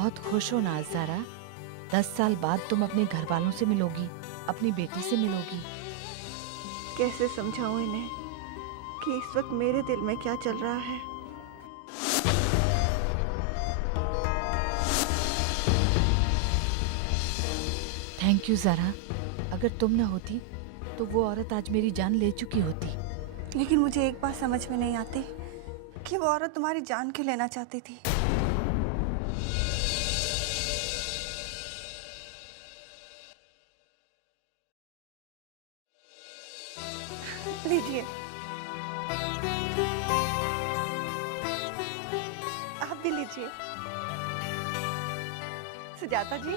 बहुत खुश हो ना ज़ारा। 10 साल बाद तुम अपने घर वालों से मिलोगी, अपनी बेटी से मिलोगी। कैसे समझाऊं इन्हें कि इस वक्त मेरे दिल में क्या चल रहा है। Thank you Zara. अगर तुम ना होती तो वो औरत आज मेरी जान ले चुकी होती। लेकिन मुझे एक बात समझ में नहीं आती कि वो औरत तुम्हारी जान क्यों लेना चाहती थी। लीजिए, आप भी लीजिए। सुजाता जी।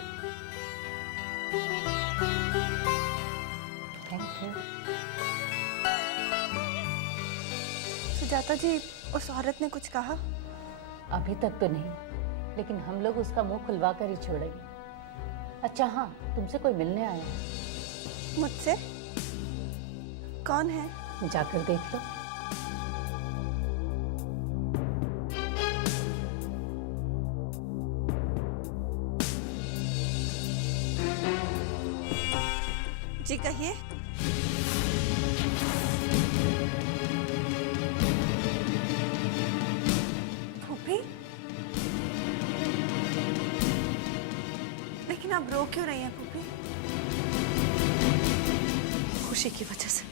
Thank you. सुजाता जी, उस औरत ने कुछ कहा? अभी तक तो नहीं, लेकिन हम लोग उसका मुंह खुलवा कर ही छोड़ेंगे। अच्छा हाँ, तुमसे कोई मिलने आया है। मुझसे? कौन है? जाकर देख लो। जी कहिए। फूफी, लेकिन आप रो क्यों रही हैं फूफी? खुशी की वजह से।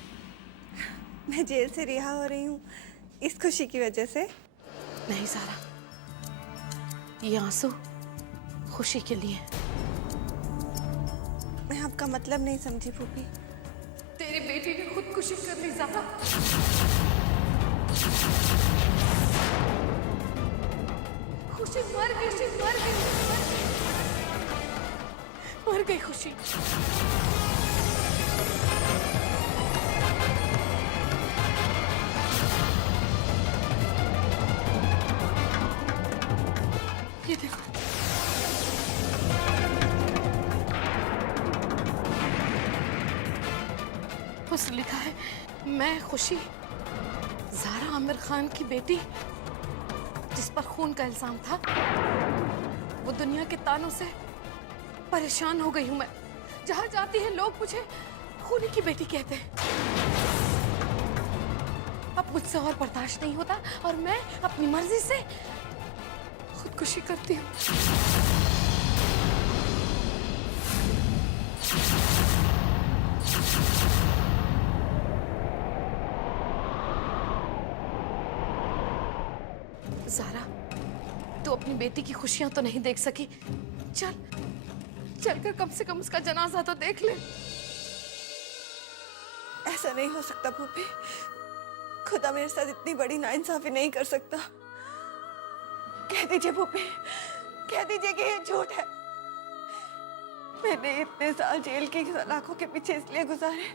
मैं जेल से रिहा हो रही हूँ इस खुशी की वजह से? नहीं ज़ारा, ये आंसू खुशी के लिए। मैं आपका मतलब नहीं समझी फूफी। तेरी बेटी ने खुदकुशी कर ली ज़ारा। खुशी मर गई, मर गई खुशी। ये देखो, बस लिखा है, मैं खुशी, ज़ारा आमिर खान की बेटी, जिस पर खून का इल्जाम था, वो दुनिया के तानों से परेशान हो गई हूं मैं। जहां जाती है लोग मुझे खूनी की बेटी कहते हैं। अब मुझसे और बर्दाश्त नहीं होता और मैं अपनी मर्जी से खुदकुशी करती हूँ। ज़ारा, तू अपनी बेटी की खुशियां तो नहीं देख सकी। चलकर कम से कम उसका जनाजा तो देख ले। ऐसा नहीं हो सकता फूफी। खुदा मेरे साथ इतनी बड़ी नाइंसाफी नहीं कर सकता। कह दीजिए फूफी, कह दीजिए कि ये झूठ है। मैंने इतने साल जेल की सलाखों के पीछे इसलिए गुजारे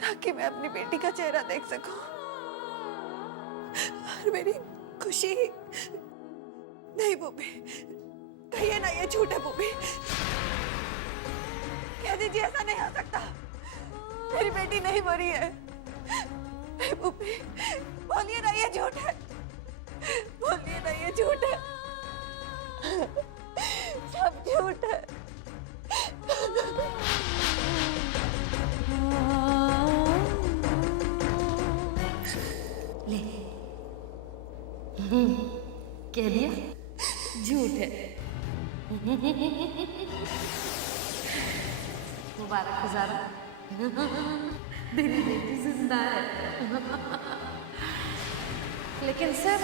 ताकि मैं अपनी बेटी का चेहरा देख सकूं और मेरी खुशी। नहीं फूफी, कहिए ना ये झूठ है फूफी। कह दीजिए ऐसा नहीं हो सकता। मेरी बेटी नहीं मरी है। नहीं फूफी, बोलिए ना ये झूठ है। बोलिए ना ये झूठ है। सब झूठ है। ले कह दिया झूठ है। मुबारक हो ज़ारा, तेरी बेटी जिंदा है। लेकिन सर,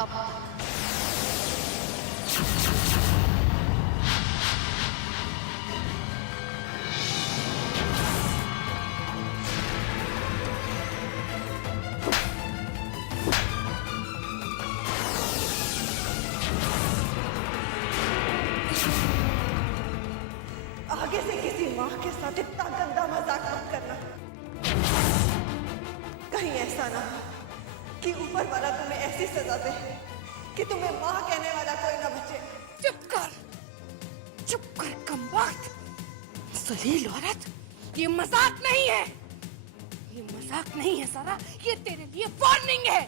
अब आगे से किसी माँ के साथ इतना गंदा मजाक मत करना। कहीं ऐसा ना हो कि ऊपर वाला तुम्हें ऐसी सजा दे कि तुम्हें माँ कहने वाला कोई ना बचे। चुप कर कमबख्त, जलील औरत। ये मजाक नहीं है, ये मजाक नहीं है ज़ारा, ये तेरे लिए वार्निंग है,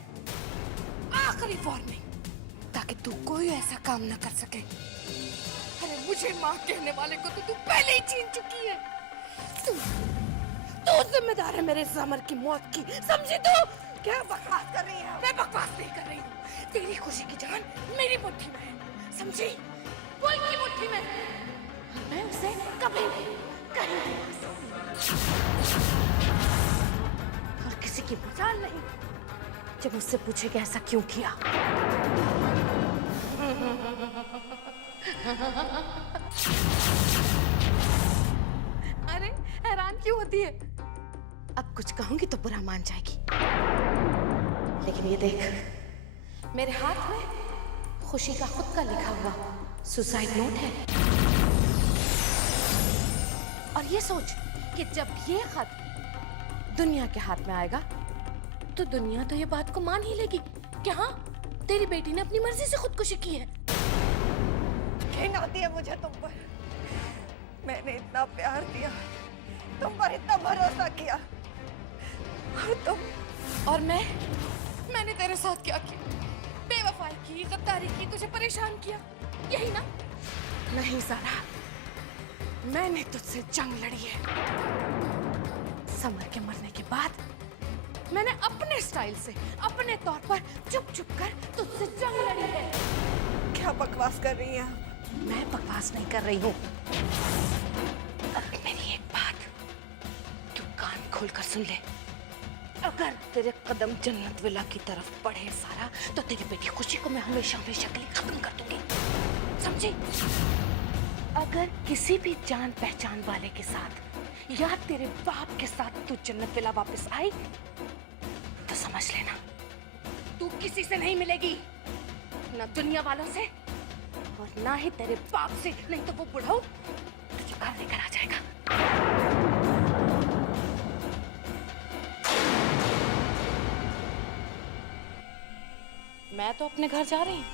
आखिरी वार्निंग, ताकि तू कोई ऐसा काम न कर सके। अरे मुझे माँ कहने वाले को तो तू पहले ही छीन चुकी है। तू जिम्मेदार है मेरे समर की मौत की, समझी तू? क्या बकवास कर रही है? मैं बकवास नहीं कर रही हूँ। तेरी खुशी की जान मेरी मुट्ठी में है, समझी? पुल की मुट्ठी में। मैं उसे कभी कहीं नहीं पा सकती। और किसी की मजाल नहीं जब मुझसे पूछेगा ऐसा क्यों किया। अरे हैरान क्यों होती है? अब कुछ कहूंगी तो बुरा मान जाएगी। लेकिन ये देख, मेरे हाथ में खुशी का खुद का लिखा हुआ सुसाइड नोट है। और ये सोच कि जब ये खत दुनिया के हाथ में आएगा तो दुनिया तो ये बात को मान ही लेगी कि हाँ, तेरी बेटी ने अपनी मर्जी से खुदकुशी की है। घिन आती है मुझे तुम पर। मैंने इतना प्यार दिया, तुम पर इतना भरोसा किया, और मैंने तेरे साथ क्या किया? बेवफाई की, गद्दारी की, तुझे परेशान किया, यही ना? नहीं सारा, मैंने तुझसे जंग लड़ी है। समर के मरने के बाद मैंने अपने स्टाइल से, अपने तौर पर चुप चुप कर तुझसे जंग लड़ी है। क्या बकवास कर रही हैं आप? मैं बकवास नहीं कर रही हूँ। अब मेरी एक बात तू कान खोलकर सुन ले। अगर तेरे कदम जन्नत विला की तरफ बढ़े सारा, तो तेरी बेटी खुशी को मैं हमेशा हमेशा के लिए खत्म कर दूंगी, समझी? अगर किसी भी जान पहचान वाले के साथ या तेरे बाप के साथ तू जन्नत विला वापस आई तो समझ लेना तू किसी से नहीं मिलेगी, ना दुनिया वालों से और ना ही तेरे बाप से। नहीं तो वो बुढ़ाऊ तुझे घर लेकर आ जाएगा। मैं तो अपने घर जा रही हूँ,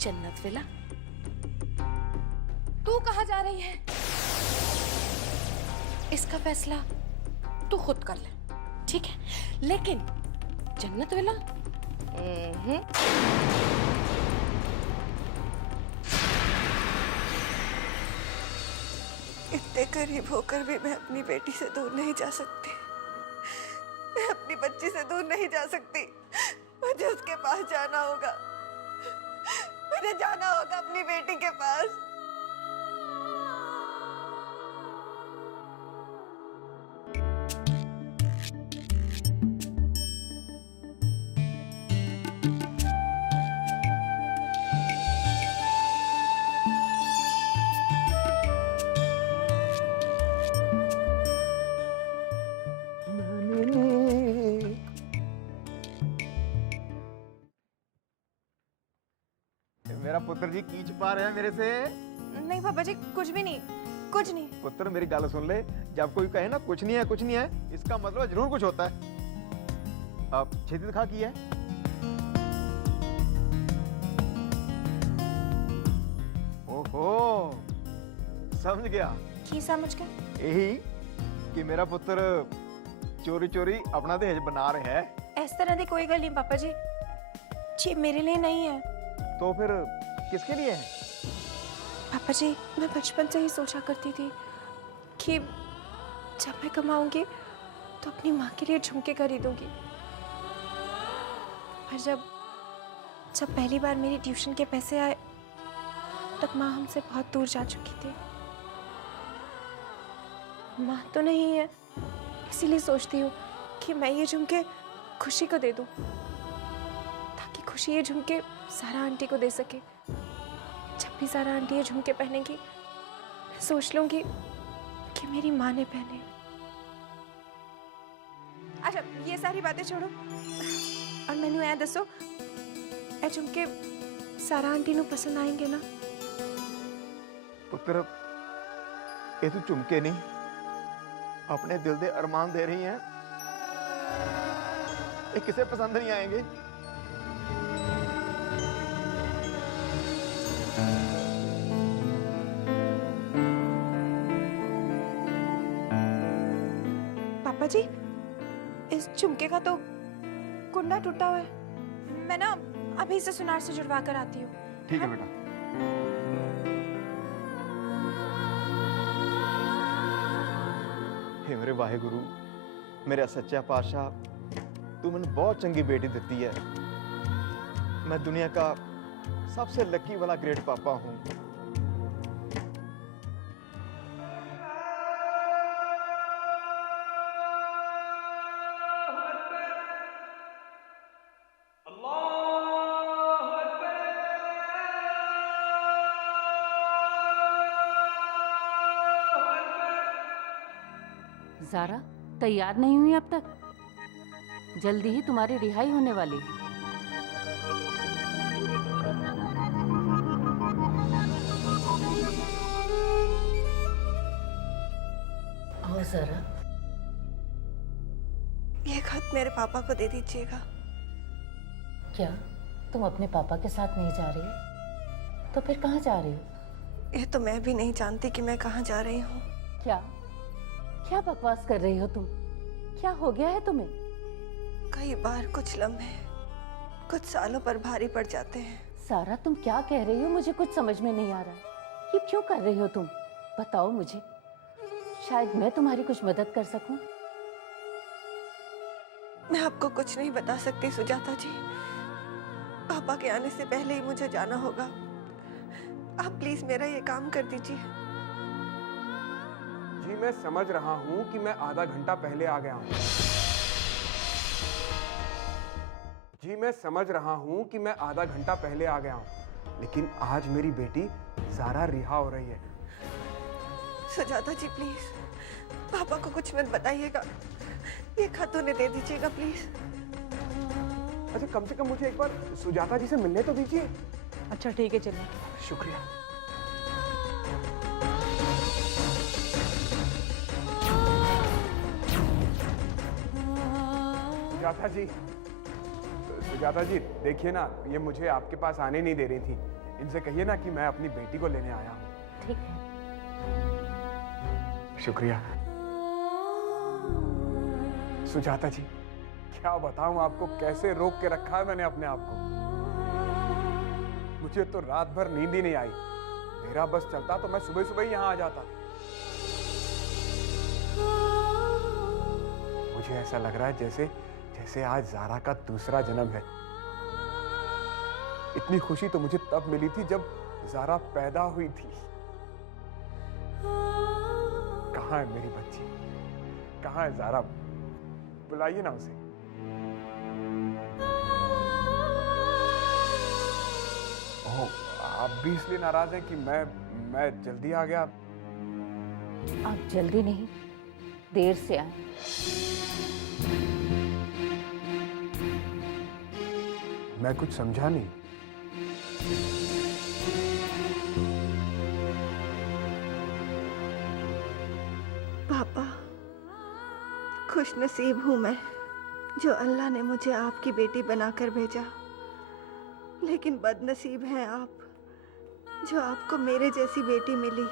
जन्नत विला। तू कहाँ जा रही है? इसका फैसला तू खुद कर ले, ठीक है? लेकिन जन्नत विला इतने करीब होकर भी मैं अपनी बेटी से दूर नहीं जा सकती। मैं अपनी बच्ची से दूर नहीं जा सकती। मुझे उसके पास जाना होगा। मुझे जाना होगा अपनी बेटी के पास। मेरा पुत्र जी की छुपा रहे हैं मेरे से? नहीं पापा जी, कुछ भी नहीं, कुछ नहीं। पुत्र मेरी गल सुन ले, जब कोई कहे ना कुछ नहीं है कुछ नहीं है, इसका मतलब जरूर कुछ होता है। अब छेती दिखा की है। ओहो, समझ गया। की समझ गए? यही कि मेरा पुत्र चोरी चोरी अपना दहेज बना रहे है। इस तरह की कोई गल नहीं पापा जी, जी मेरे लिए नहीं है। तो फिर किसके लिए है? पापा जी, मैं बचपन से ही सोचा करती थी कि जब मैं कमाऊंगी तो अपनी माँ के लिए झुमके खरीदूंगी। पर जब पहली बार मेरी ट्यूशन के पैसे आए तब माँ हमसे बहुत दूर जा चुकी थी। माँ तो नहीं है, इसीलिए सोचती हूँ कि मैं ये झुमके खुशी को दे दूँ ताकि खुशी ये झुमके सारा आंटी को दे सके। जब भी सारा आंटी ये झुमके पहनेगी मैं सोच लूंगी कि मेरी माँ ने पहने। अच्छा ये सारी बातें छोड़ो और मैनू ऐ दसो, ए झुमके सारा आंटी नू पसंद आएंगे ना? पुत्र ये तू झुमके नहीं अपने दिल दे अरमान दे रही हैं, ये किसे पसंद नहीं आएंगे। पापा जी, इस झुमके का तो कुंडा टूटा हुआ है। मैं ना अभी से सुनार से जुड़वा कर आती हूँ। ठीक है बेटा। हे मेरे वाहे गुरु, मेरा सच्चा पातशाह, तू मैंने बहुत चंगी बेटी दिती है। मैं दुनिया का सबसे लकी वाला ग्रेट पापा हूं। ज़ारा तैयार नहीं हुई अब तक? जल्दी ही तुम्हारी रिहाई होने वाली है। आओ ज़रा। ये खत मेरे पापा को दे दीजिएगा। क्या तुम अपने पापा के साथ नहीं जा रही? तो फिर कहाँ जा रही हो? ये तो मैं भी नहीं जानती कि मैं कहाँ जा रही हूँ। क्या क्या बकवास कर रही हो तुम? क्या हो गया है तुम्हें? कई बार कुछ लम्हे कुछ सालों पर भारी पड़ जाते हैं। सारा तुम क्या कह रही हो? मुझे कुछ समझ में नहीं आ रहा। ये क्यों कर रही हो तुम? बताओ मुझे, शायद मैं तुम्हारी कुछ मदद कर सकूं। मैं आपको कुछ नहीं बता सकती सुजाता जी। पापा के आने से पहले ही मुझे जाना होगा। आप प्लीज मेरा ये काम कर दीजिए। जी मैं समझ रहा हूँ कि मैं आधा घंटा पहले आ गया हूँ। जी मैं समझ रहा हूँ कि मैं आधा घंटा पहले आ गया हूँ, लेकिन आज मेरी बेटी ज़ारा रिहा हो रही है। सुजाता जी प्लीज पापा को कुछ मत बताइएगा। ये खत उन्हें दे दीजिएगा प्लीज। अच्छा कम से कम मुझे एक बार सुजाता जी से मिलने तो दीजिए। अच्छा ठीक है, चलिए। शुक्रिया। सुजाता जी देखिए ना, ये मुझे आपके पास आने नहीं दे रही थी। इनसे कहिए ना कि मैं अपनी बेटी को लेने आया हूँ। ठीक है। शुक्रिया। सुजाता जी क्या बताऊं आपको, कैसे रोक के रखा है मैंने अपने आप को। मुझे तो रात भर नींद ही नहीं आई। मेरा बस चलता तो मैं सुबह सुबह ही यहां आ जाता। मुझे ऐसा लग रहा है जैसे जैसे आज ज़ारा का दूसरा जन्म है। इतनी खुशी तो मुझे तब मिली थी जब ज़ारा पैदा हुई थी। कहाँ है मेरी बच्ची? कहाँ है ज़ारा? बुलाइए ना उसे। ओह, आप भी इसलिए नाराज हैं कि मैं जल्दी आ गया? आप जल्दी नहीं, देर से आए। मैं कुछ समझा नहीं। पापा खुश नसीब हूँ मैं जो अल्लाह ने मुझे आपकी बेटी बनाकर भेजा, लेकिन बदनसीब हैं आप जो आपको मेरे जैसी बेटी मिली।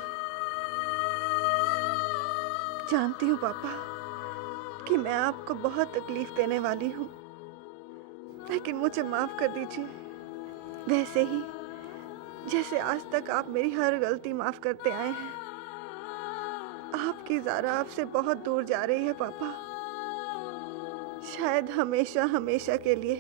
जानती हूँ पापा कि मैं आपको बहुत तकलीफ देने वाली हूँ, लेकिन मुझे माफ कर दीजिए, वैसे ही जैसे आज तक आप मेरी हर गलती माफ करते आए हैं। आपकी ज़ारा आपसे बहुत दूर जा रही है पापा, शायद हमेशा हमेशा के लिए।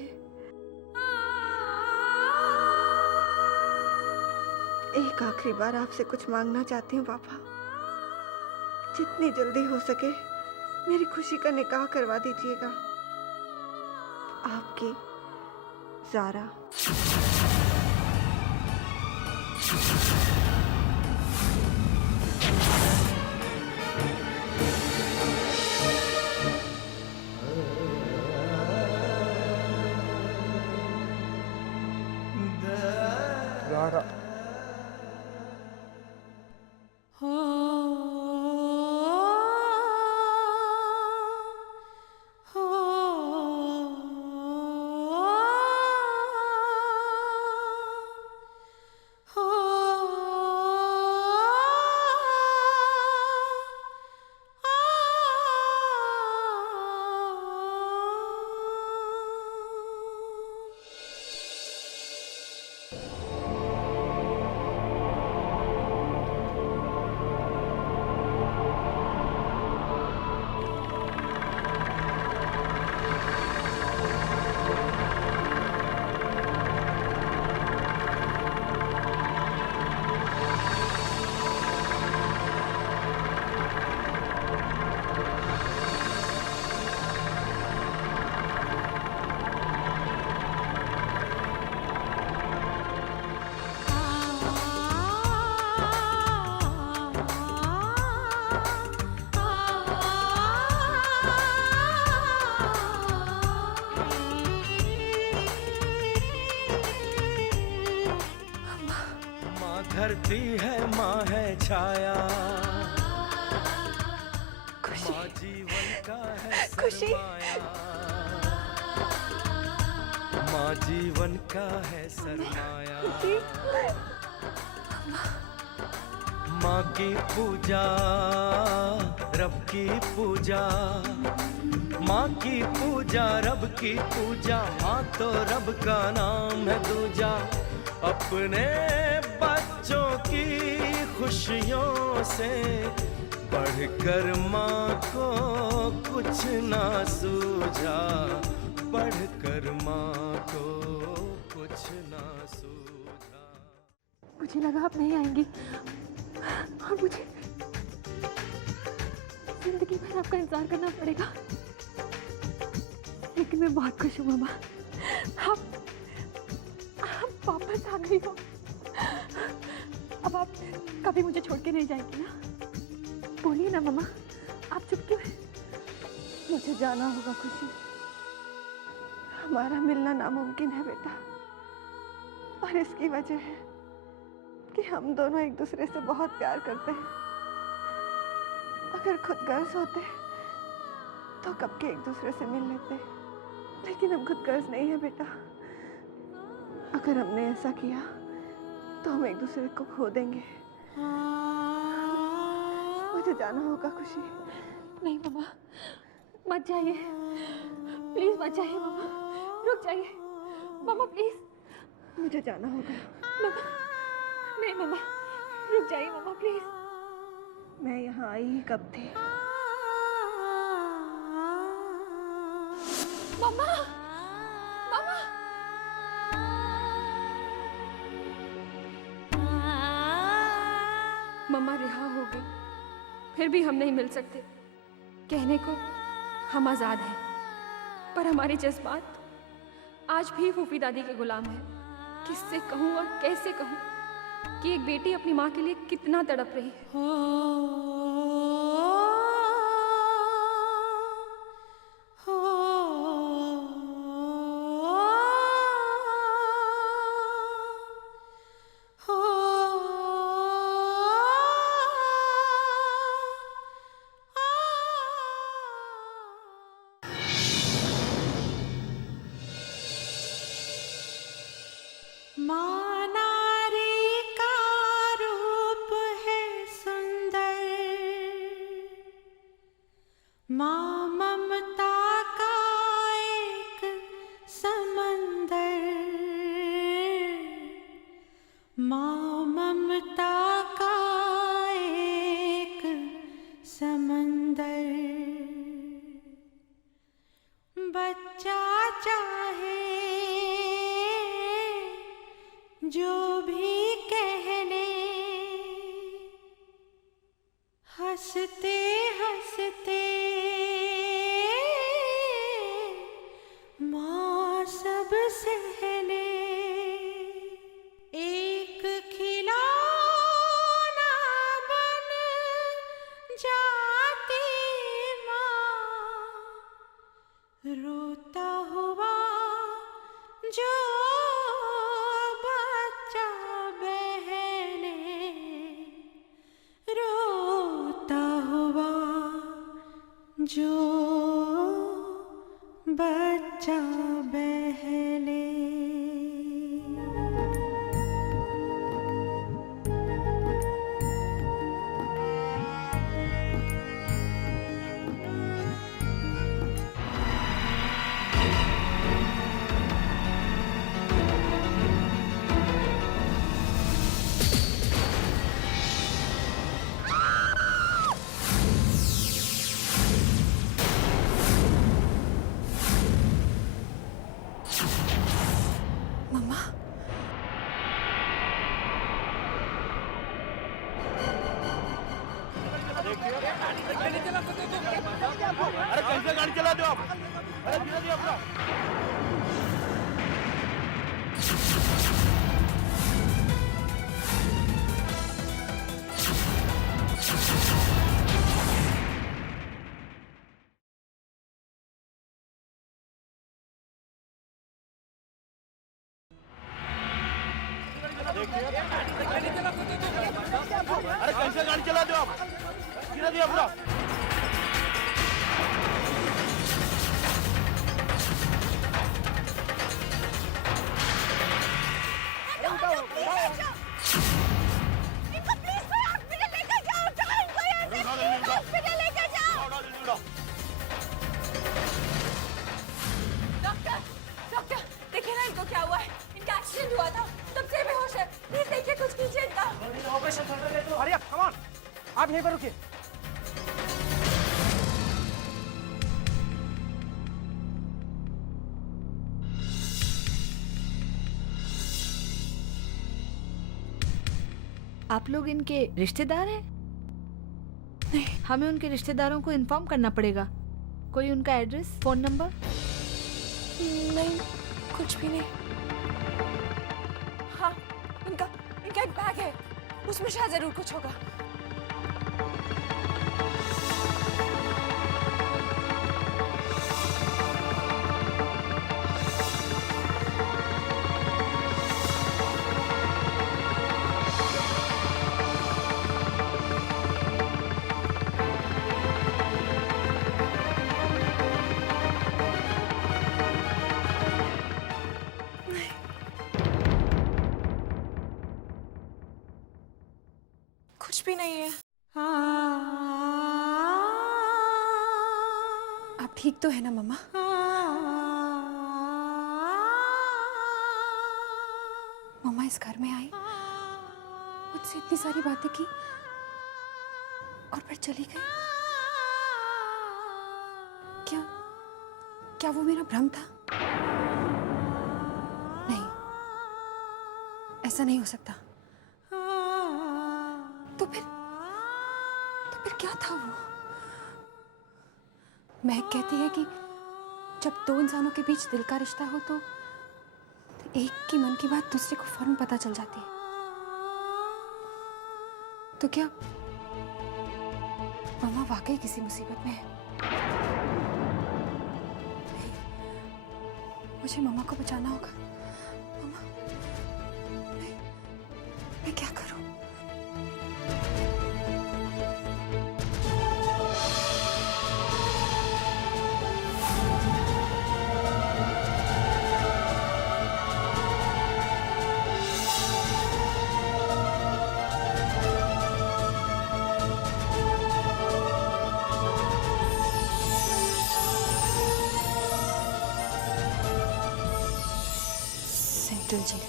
एक आखिरी बार आपसे कुछ मांगना चाहती हूँ पापा, जितनी जल्दी हो सके मेरी खुशी का निकाह करवा दीजिएगा। आपकी ज़ारा। ज़ारा धरती है माँ है छाया, खुशी माँ जीवन का है खुशी सरमाया, माँ जीवन का है सरमाया। माँ की पूजा रब की पूजा, माँ की पूजा रब की पूजा, माँ तो रब का नाम है दूजा। अपने बच्चों की खुशियों से बढ़कर माँ को कुछ ना सूझा, बढ़कर माँ को कुछ ना सूझा। मुझे लगा आप नहीं आएंगी और मुझे जिंदगी भर आपका इंतजार करना पड़ेगा, लेकिन मैं बहुत खुश हूँ मामा। आप वापस आ गई हो। अब आप कभी मुझे छोड़ के नहीं जाएंगी ना? बोलिए ना मामा, आप चुप क्यों हैं? मुझे जाना होगा खुशी, हमारा मिलना नामुमकिन है बेटा, और इसकी वजह है कि हम दोनों एक दूसरे से बहुत प्यार करते हैं। अगर खुद गर्ज होते तो कब के एक दूसरे से मिल लेते, लेकिन हम खुद गर्ज नहीं है बेटा। अगर हमने ऐसा किया तो हम एक दूसरे को खो देंगे। मुझे जाना होगा खुशी। नहीं मामा, मत जाइए, प्लीज मत जाइए मामा, रुक जाइए मामा, प्लीज। मुझे जाना होगा मामा, नहीं मामा, रुक जाइए मामा, प्लीज। मैं यहाँ आई ही कब थी? मामा, मामा। मम्मा रिहा हो गई, फिर भी हम नहीं मिल सकते। कहने को हम आज़ाद हैं, पर हमारे जज्बात आज भी फूफी दादी के गुलाम हैं। किससे कहूँ और कैसे कहूँ कि एक बेटी अपनी माँ के लिए कितना तड़प रही है। माँ नारी का रूप है सुंदर, माँ ममता का एक समंदर, माँ ममता का एक समंदर। बच्चा चाहे जो भी कह ले, हंसते हंसते माँ सब सह ले। एक खिलौना बन जाती माँ, रोता हुआ जो बच्चा बहले, रोता हुआ जो बच्चा बहले। मम्मा, अरे कैसे गाड़ी चला दो आप? अरे धीरे धीरे अपना। देखिए अरे कैसे गाड़ी चला दो आप, गिरा दिया पूरा। इनको प्लीज कोई हॉस्पिटल लेकर जाओ, जाओ इनको यहाँ से हॉस्पिटल लेकर जाओ। डॉक्टर, डॉक्टर देखिए ना इनको क्या हुआ है, इनका एक्सीडेंट हुआ था, तब से बेहोश है, प्लीज देखिए कुछ कीजिए इनका। ऑपरेशन चल रहा है तो हरी अप, कम ऑन, आप यहीं पर रुकिए। आप लोग इनके रिश्तेदार हैं? नहीं, हमें उनके रिश्तेदारों को इन्फॉर्म करना पड़ेगा। कोई उनका एड्रेस, फोन नंबर? नहीं, कुछ भी नहीं। हाँ, इनका एक बैग है, उसमें शायद जरूर कुछ होगा। कुछ भी नहीं है। आप ठीक तो है ना मम्मा? मम्मा इस घर में आई, मुझसे इतनी सारी बातें की और फिर चली गई। क्या वो मेरा भ्रम था? नहीं, ऐसा नहीं हो सकता। तो फिर क्या था वो? महक कहती है कि जब दो इंसानों के बीच दिल का रिश्ता हो तो एक की मन की बात दूसरे को फौरन पता चल जाती है। तो क्या मम्मा वाकई किसी मुसीबत में है? नहीं, मुझे मम्मा को बचाना होगा। मम्मा, मैं क्या करूं? Central jail.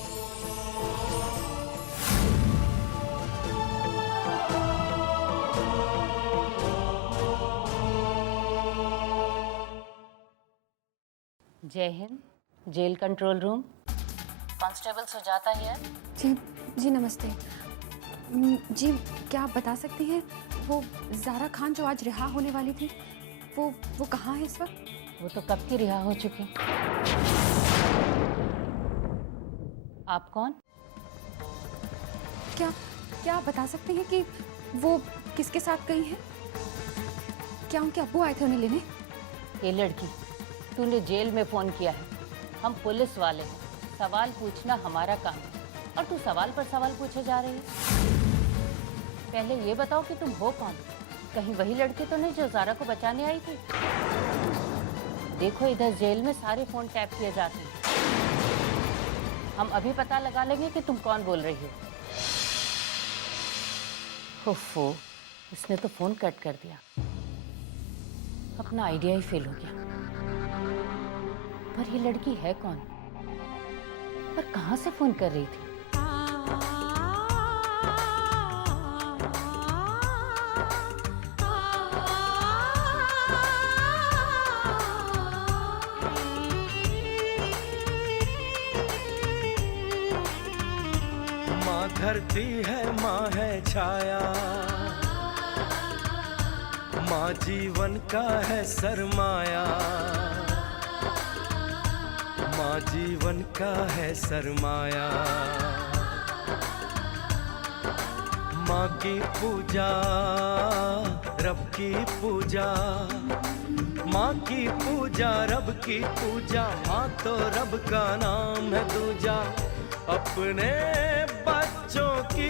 जय हिंद, jail control room, constable Sujata here. जी नमस्ते। जी क्या आप बता सकती हैं वो ज़ारा खान जो आज रिहा होने वाली थी, वो कहाँ है इस वक्त? वो तो कब की रिहा हो चुकी। आप कौन? क्या आप बता सकते हैं कि वो किसके साथ गई हैं? क्या उनके अब्बू आए थे उन्हें लेने? ये लड़की, तूने जेल में फोन किया है, हम पुलिस वाले हैं, सवाल पूछना हमारा काम है और तू सवाल पर सवाल पूछे जा रही है। पहले ये बताओ कि तुम हो कौन? कहीं वही लड़की तो नहीं जो ज़ारा को बचाने आई थी? देखो इधर जेल में सारे फोन टैप किए जाते हैं, हम अभी पता लगा लेंगे कि तुम कौन बोल रही हो। ओफो, इसने तो फोन कट कर दिया, अपना आइडिया ही फेल हो गया। पर ये लड़की है कौन? पर कहाँ से फोन कर रही थी? माँ धरती है, माँ है छाया, माँ जीवन का है सरमाया, माँ जीवन का है सरमाया। माँ की पूजा, रब की पूजा, माँ की पूजा, रब की पूजा, माँ तो रब का नाम है दूजा। अपने बच्चों की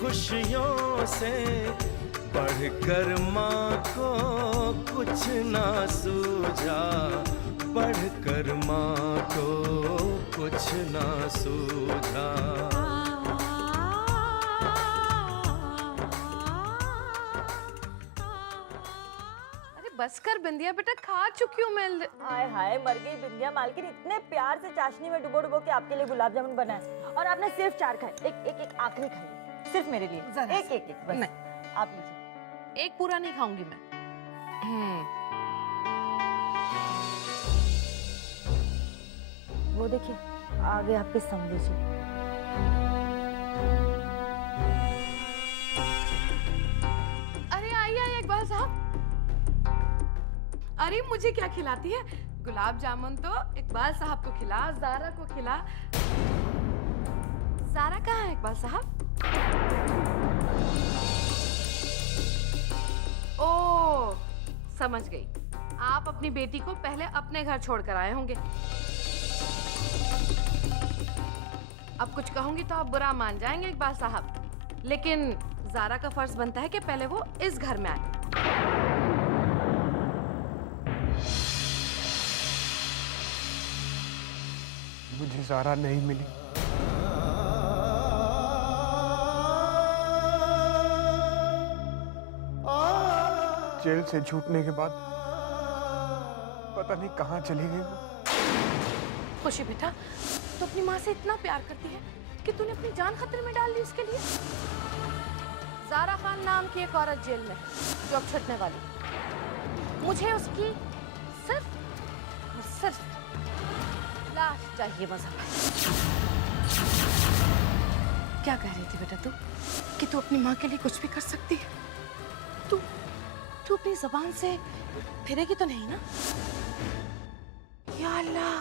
खुशियों से बढ़कर माँ को कुछ ना सूझा, बढ़कर माँ को कुछ ना सूझा। अरे बस कर बिंदिया बेटा, खा चुकी हूँ मैं। हाय हाय, मर गई बिंदिया। मालकिन इतने प्यार से चाशनी में डुबो डुबो के आपके लिए गुलाब जामुन बनाए और आपने सिर्फ 4 खाए। एक आखिरी खाई सिर्फ मेरे लिए। एक बस। नहीं, आप लीजिए। एक पूरा नहीं खाऊंगी मैं। वो देखिए आगे आपके समझे जी। अरे आइए इकबाल साहब। अरे मुझे क्या खिलाती है? गुलाब जामुन तो इकबाल साहब को खिला, ज़ारा को खिला। ज़ारा कहाँ है इकबाल साहब? ओ, समझ गई। आप अपनी बेटी को पहले अपने घर छोड़कर आए होंगे। अब कुछ कहूंगी तो आप बुरा मान जाएंगे इकबाल साहब, लेकिन ज़ारा का फर्ज बनता है कि पहले वो इस घर में आए। मुझे ज़ारा नहीं मिली। जेल से छूटने के बाद पता नहीं कहाँ चली गई वो। खुशी बेटा, तो अपनी माँ से इतना प्यार करती है कि तूने अपनी जान खतरे में डाल दी उसके लिए। ज़ारा खान नाम की एक औरत जेल में जो अब छुटने वाली। मुझे उसकी सिर्फ और सिर्फ लाश चाहिए मज़हब। क्या कह रही थी बेटा तू कि तू अपनी माँ के लिए कुछ भी कर सकती है? तू अपनी जबान से फिरेगी तो नहीं ना? या अल्लाह,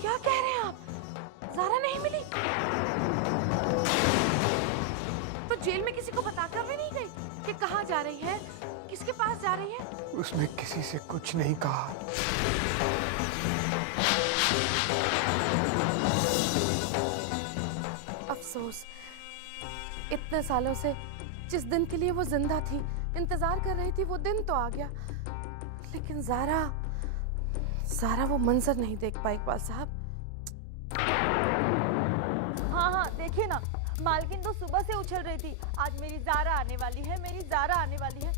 क्या कह रहे हैं आप? ज़ारा नहीं मिली तो जेल में किसी को बताकर भी नहीं गई कि कहाँ जा रही है, किसके पास जा रही है? उसने किसी से कुछ नहीं कहा। अफसोस, इतने सालों से जिस दिन के लिए वो जिंदा थी, इंतजार कर रही थी, वो दिन तो आ गया, लेकिन ज़ारा वो मंजर नहीं देख पाई इकबाल साहब। हाँ देखिए ना, मालकिन तो सुबह से उछल रही थी, आज मेरी ज़ारा आने वाली है, मेरी ज़ारा आने वाली है।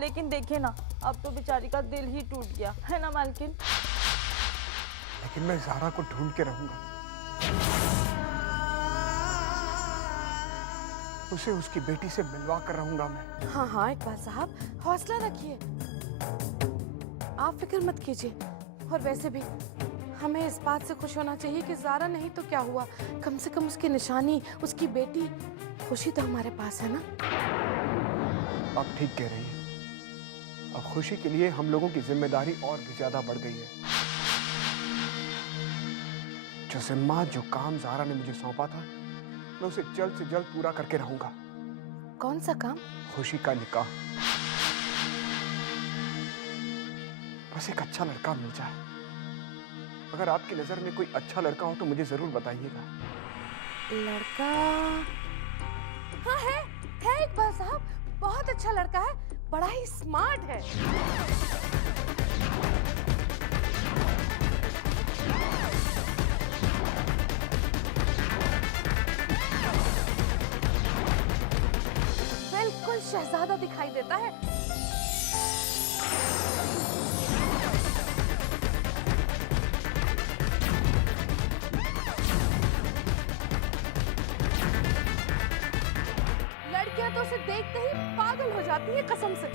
लेकिन देखिए ना, अब तो बेचारी का दिल ही टूट गया है ना मालकिन। लेकिन मैं ज़ारा को ढूंढ के रहूंगा, उसे उसकी बेटी से मिलवा कर रहूंगा मैं। हाँ इकबाल साहब, हौसला रखिए, आप फिक्र मत कीजिए। और वैसे भी हमें इस बात से खुश होना चाहिए कि ज़ारा नहीं तो क्या हुआ, कम से कम उसकी निशानी, उसकी बेटी खुशी तो हमारे पास है ना। आप ठीक कह रही हैं। अब खुशी के लिए हम लोगों की जिम्मेदारी और भी ज्यादा बढ़ गई है। जो जिम्मा, जो काम ज़ारा ने मुझे सौंपा था, मैं उसे जल्द से जल्द पूरा करके रहूंगा। कौन सा काम? खुशी का निकाह। बस एक अच्छा लड़का मिल जाए। अगर आपकी नजर में कोई अच्छा लड़का हो तो मुझे जरूर बताइएगा। लड़का? हाँ है इकबाल साहब, बहुत अच्छा लड़का है, बड़ा ही स्मार्ट है। बिल्कुल शहजादा दिखाई देता है। लड़कियां तो उसे देखते ही पागल हो जाती है कसम से।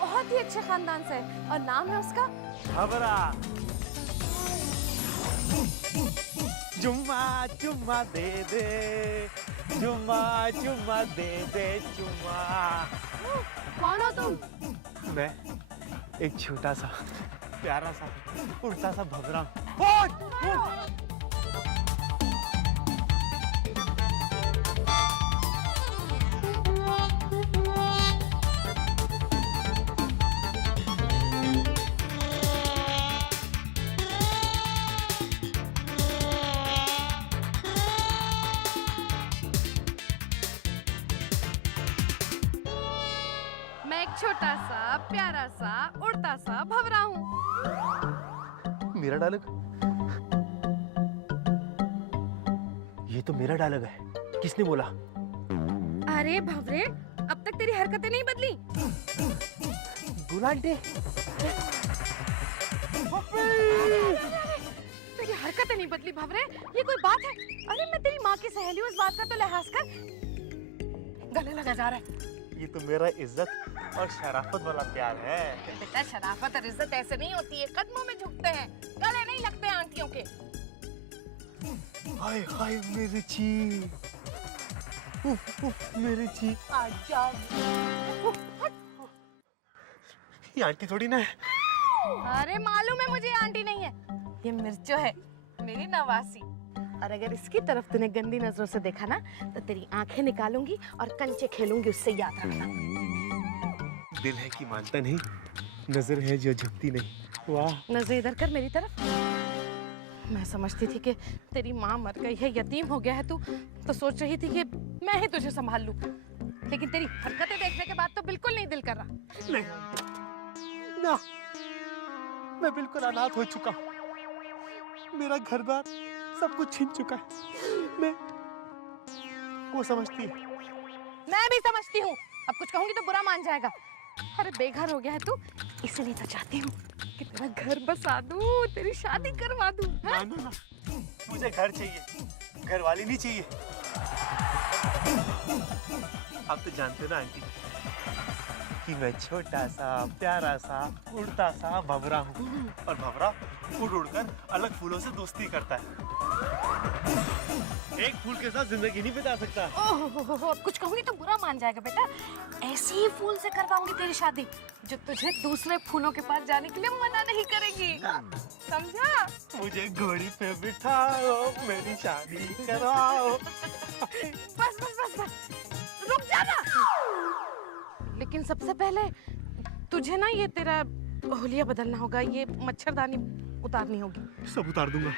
बहुत ही अच्छे खानदान से है और नाम है उसका खबरा। चुम्मा चुम्मा दे दे, चुम्मा चुम्मा दे दे, चुम्मा। कौन हो तुम? मैं एक छोटा सा प्यारा सा उड़ता सा भंवरा। छोटा सा प्यारा सा उड़ता सा भंवरा हूँ। मेरा डायलॉग? ये तो मेरा डायलॉग है। किसने बोला? अरे भंवरे, अब तक तेरी हरकतें नहीं बदली। गुलांटे, तेरी हरकतें नहीं बदली भंवरे, ये कोई बात है? अरे मैं तेरी माँ की सहेली हूँ, इस बात का तो लिहाज कर। गले लगा जा रहा है। ये तो मेरा इज्जत और शराफत वाला प्यार है। बेटा शराफत और इज्जत ऐसे नहीं होती है, कदमों में झुकते हैं, गले नहीं लगते आंटियों के। हाय हाय मेरी ची, उफ उफ मेरी ची। आजा। ये आंटी थोड़ी ना है। अरे मालूम है मुझे, आंटी नहीं है, ये मिर्चो है, मेरी नवासी। और अगर इसकी तरफ तूने गंदी नजरों से देखा ना, तो तेरी आंखें निकालूंगी और कंचे खेलूंगी, उससे याद रखना। दिल है कि मानता नहीं, नजर है जो झुकती नहीं। वाह। नजर इधर कर मेरी तरफ। मैं समझती थी कि तेरी माँ मर गई है, यतीम हो गया है तू, तो सोच रही थी कि मैं ही तुझे संभाल लूं। लेकिन तेरी हरकतें देखने के बाद तो बिल्कुल नहीं दिल कर रहा। नहीं ना, मैं बिल्कुल अनाथ हो चुका हूँ। मेरा घर बार सब कुछ छीन चुका है। मैं, वो समझती है, मैं भी समझती हूँ। अब कुछ कहूंगी तो बुरा मान जाएगा। अरे बेघर हो गया है तू, इसलिए तो चाहती हूँ कि तेरा घर बसा दूँ, तेरी शादी करवा दूँ। ना ना ना, मुझे घर चाहिए, घर वाली नहीं चाहिए। आप तो जानते ना आंटी कि मैं छोटा सा प्यारा सा उड़ता सा भंवरा हूँ, और भंवरा उड़ उड़कर अलग फूलों से दोस्ती करता है। एक फूल के साथ जिंदगी नहीं बिता सकता। ओह, अब कुछ कहूंगी तो बुरा मान जाएगा बेटा। ऐसे ही फूल से करवाऊंगी तेरी शादी, जो तुझे दूसरे फूलों के पास जाने के लिए मना नहीं करेगी। समझा? मुझे घोड़ी पे बिठाओ, मेरी शादी कराओ। बस बस बस बस, रुक जाना। लेकिन सबसे पहले तुझे ना ये तेरा होलिया बदलना होगा, ये मच्छरदानी उतारनी होगी। सब उतार दूंगा,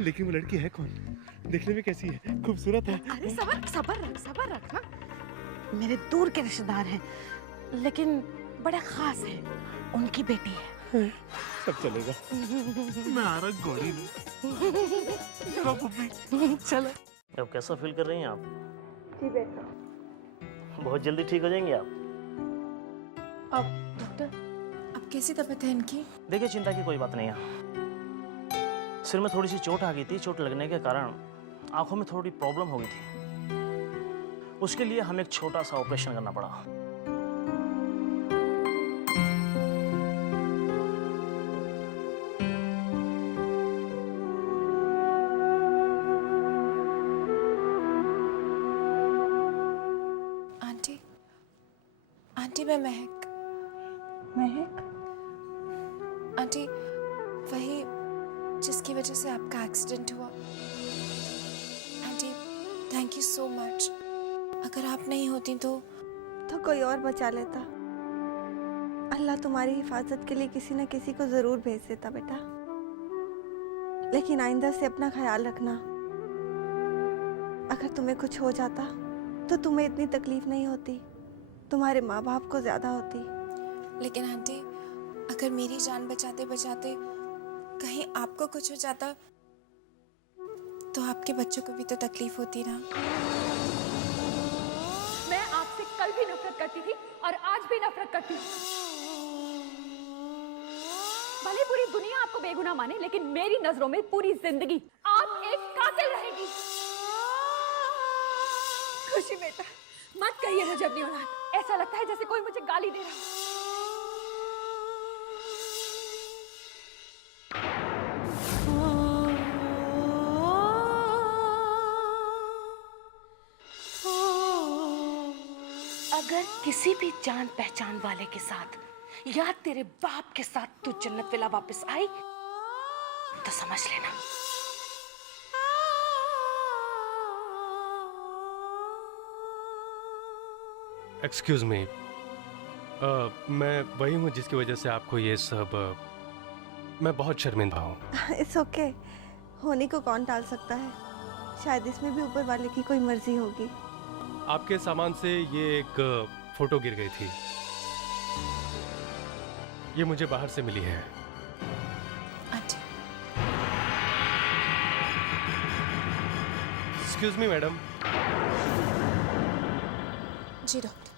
लेकिन वो लड़की है कौन? देखने में कैसी है? खूबसूरत है? अरे सबर रख ना। मेरे दूर के रिश्तेदार हैं, लेकिन बड़े खास हैं, उनकी बेटी है। सब चलेगा। मैं आ रहा घोड़ी में। चलो पुप्पी। चलो। अब कैसा फील कर रही हैं आप? जी बेटा। बहुत जल्दी ठीक हो जाएंगे आप। अब डॉक्टर, अब कैसी तबीयत है इनकी? देखिए, चिंता की कोई बात नहीं है। सिर में थोड़ी सी चोट आ गई थी, चोट लगने के कारण आंखों में थोड़ी प्रॉब्लम हो गई थी। उसके लिए हमें एक छोटा सा ऑपरेशन करना पड़ा। आंटी, आंटी मैं महक। आंटी, वही जिसकी वजह से आपका एक्सीडेंट हुआ। Aunty, thank you so much. अगर आप नहीं होती तो कोई और बचा लेता। अल्लाह तुम्हारी हिफाजत के लिए किसी न किसी को जरूर भेज देता बेटा। लेकिन आइंदा से अपना ख्याल रखना। अगर तुम्हें कुछ हो जाता तो तुम्हें इतनी तकलीफ नहीं होती, तुम्हारे माँ बाप को ज्यादा होती। लेकिन आंटी, अगर मेरी जान बचाते बचाते कहीं आपको कुछ हो जाता तो आपके बच्चों को भी तो तकलीफ होती ना। मैं आपसे कल भी नफरत करती थी और आज भी नफरत करती हूँ। भले पूरी दुनिया आपको बेगुनाह माने, लेकिन मेरी नजरों में पूरी जिंदगी आप एक कातिल रहेगी। खुशी बेटा, मत कहिए मुझे अपनी औलाद। ऐसा लगता है जैसे कोई मुझे गाली दे रहा है। अगर किसी भी जान पहचान वाले के साथ या तेरे बाप के साथ तू जन्नत वाला वापस आई तो समझ लेना। एक्सक्यूज मी, मैं वही हूँ जिसकी वजह से आपको ये सब, मैं बहुत शर्मिंदा हूँ। इट्स ओके, होने को कौन टाल सकता है। शायद इसमें भी ऊपर वाले की कोई मर्जी होगी। आपके सामान से ये एक फोटो गिर गई थी। ये मुझे बाहर से मिली है। अच्छा। Excuse me madam. जी डॉक्टर।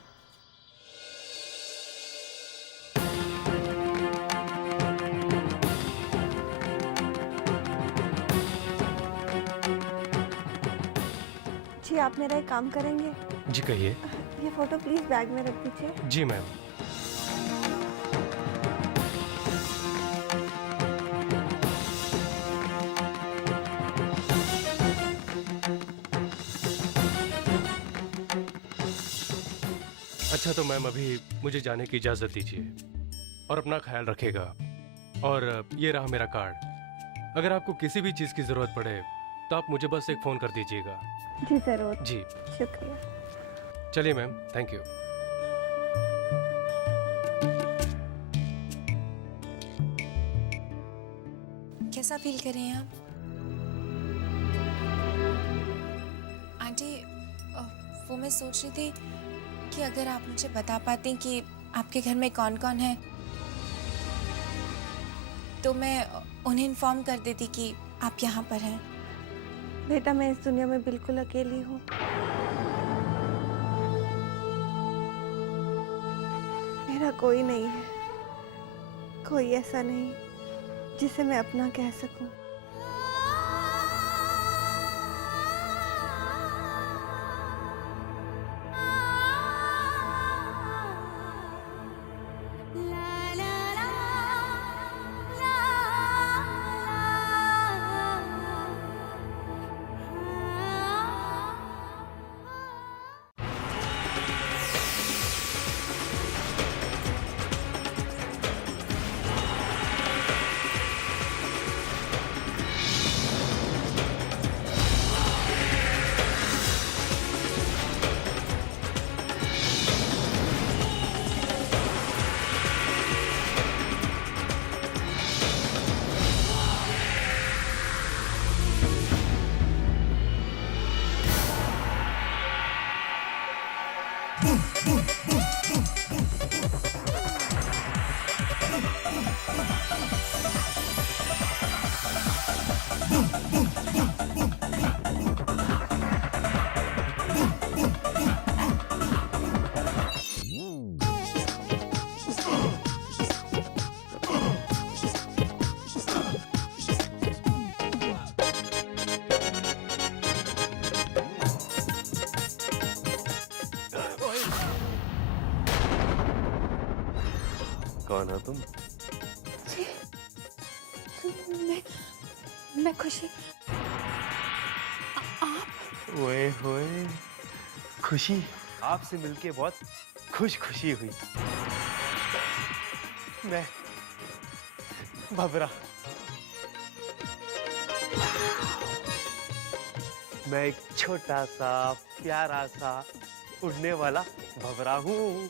जी आप मेरा एक काम करेंगे? जी कहिए। ये फोटो प्लीज बैग में रख दीजिए। जी मैम। अच्छा तो मैम अभी मुझे जाने की इजाज़त दीजिए और अपना ख्याल रखेगा। और ये रहा मेरा कार्ड। अगर आपको किसी भी चीज़ की ज़रूरत पड़े तो आप मुझे बस एक फ़ोन कर दीजिएगा। जी ज़रूर। जी शुक्रिया। चलिए मैम, थैंक यू। कैसा फील कर रहे हैं आप? आंटी वो मैं सोच रही थी कि अगर आप मुझे बता पाती कि आपके घर में कौन कौन है तो मैं उन्हें इन्फॉर्म कर देती कि आप यहाँ पर हैं। बेटा मैं इस दुनिया में बिल्कुल अकेली हूँ। मेरा कोई नहीं है, कोई ऐसा नहीं जिसे मैं अपना कह सकूं। कौन हो तुम? जी, मैं खुशी। आप? ओए होए, खुशी आपसे मिलके बहुत खुशी हुई। मैं भवरा, मैं एक छोटा सा प्यारा सा उड़ने वाला भवरा हूँ।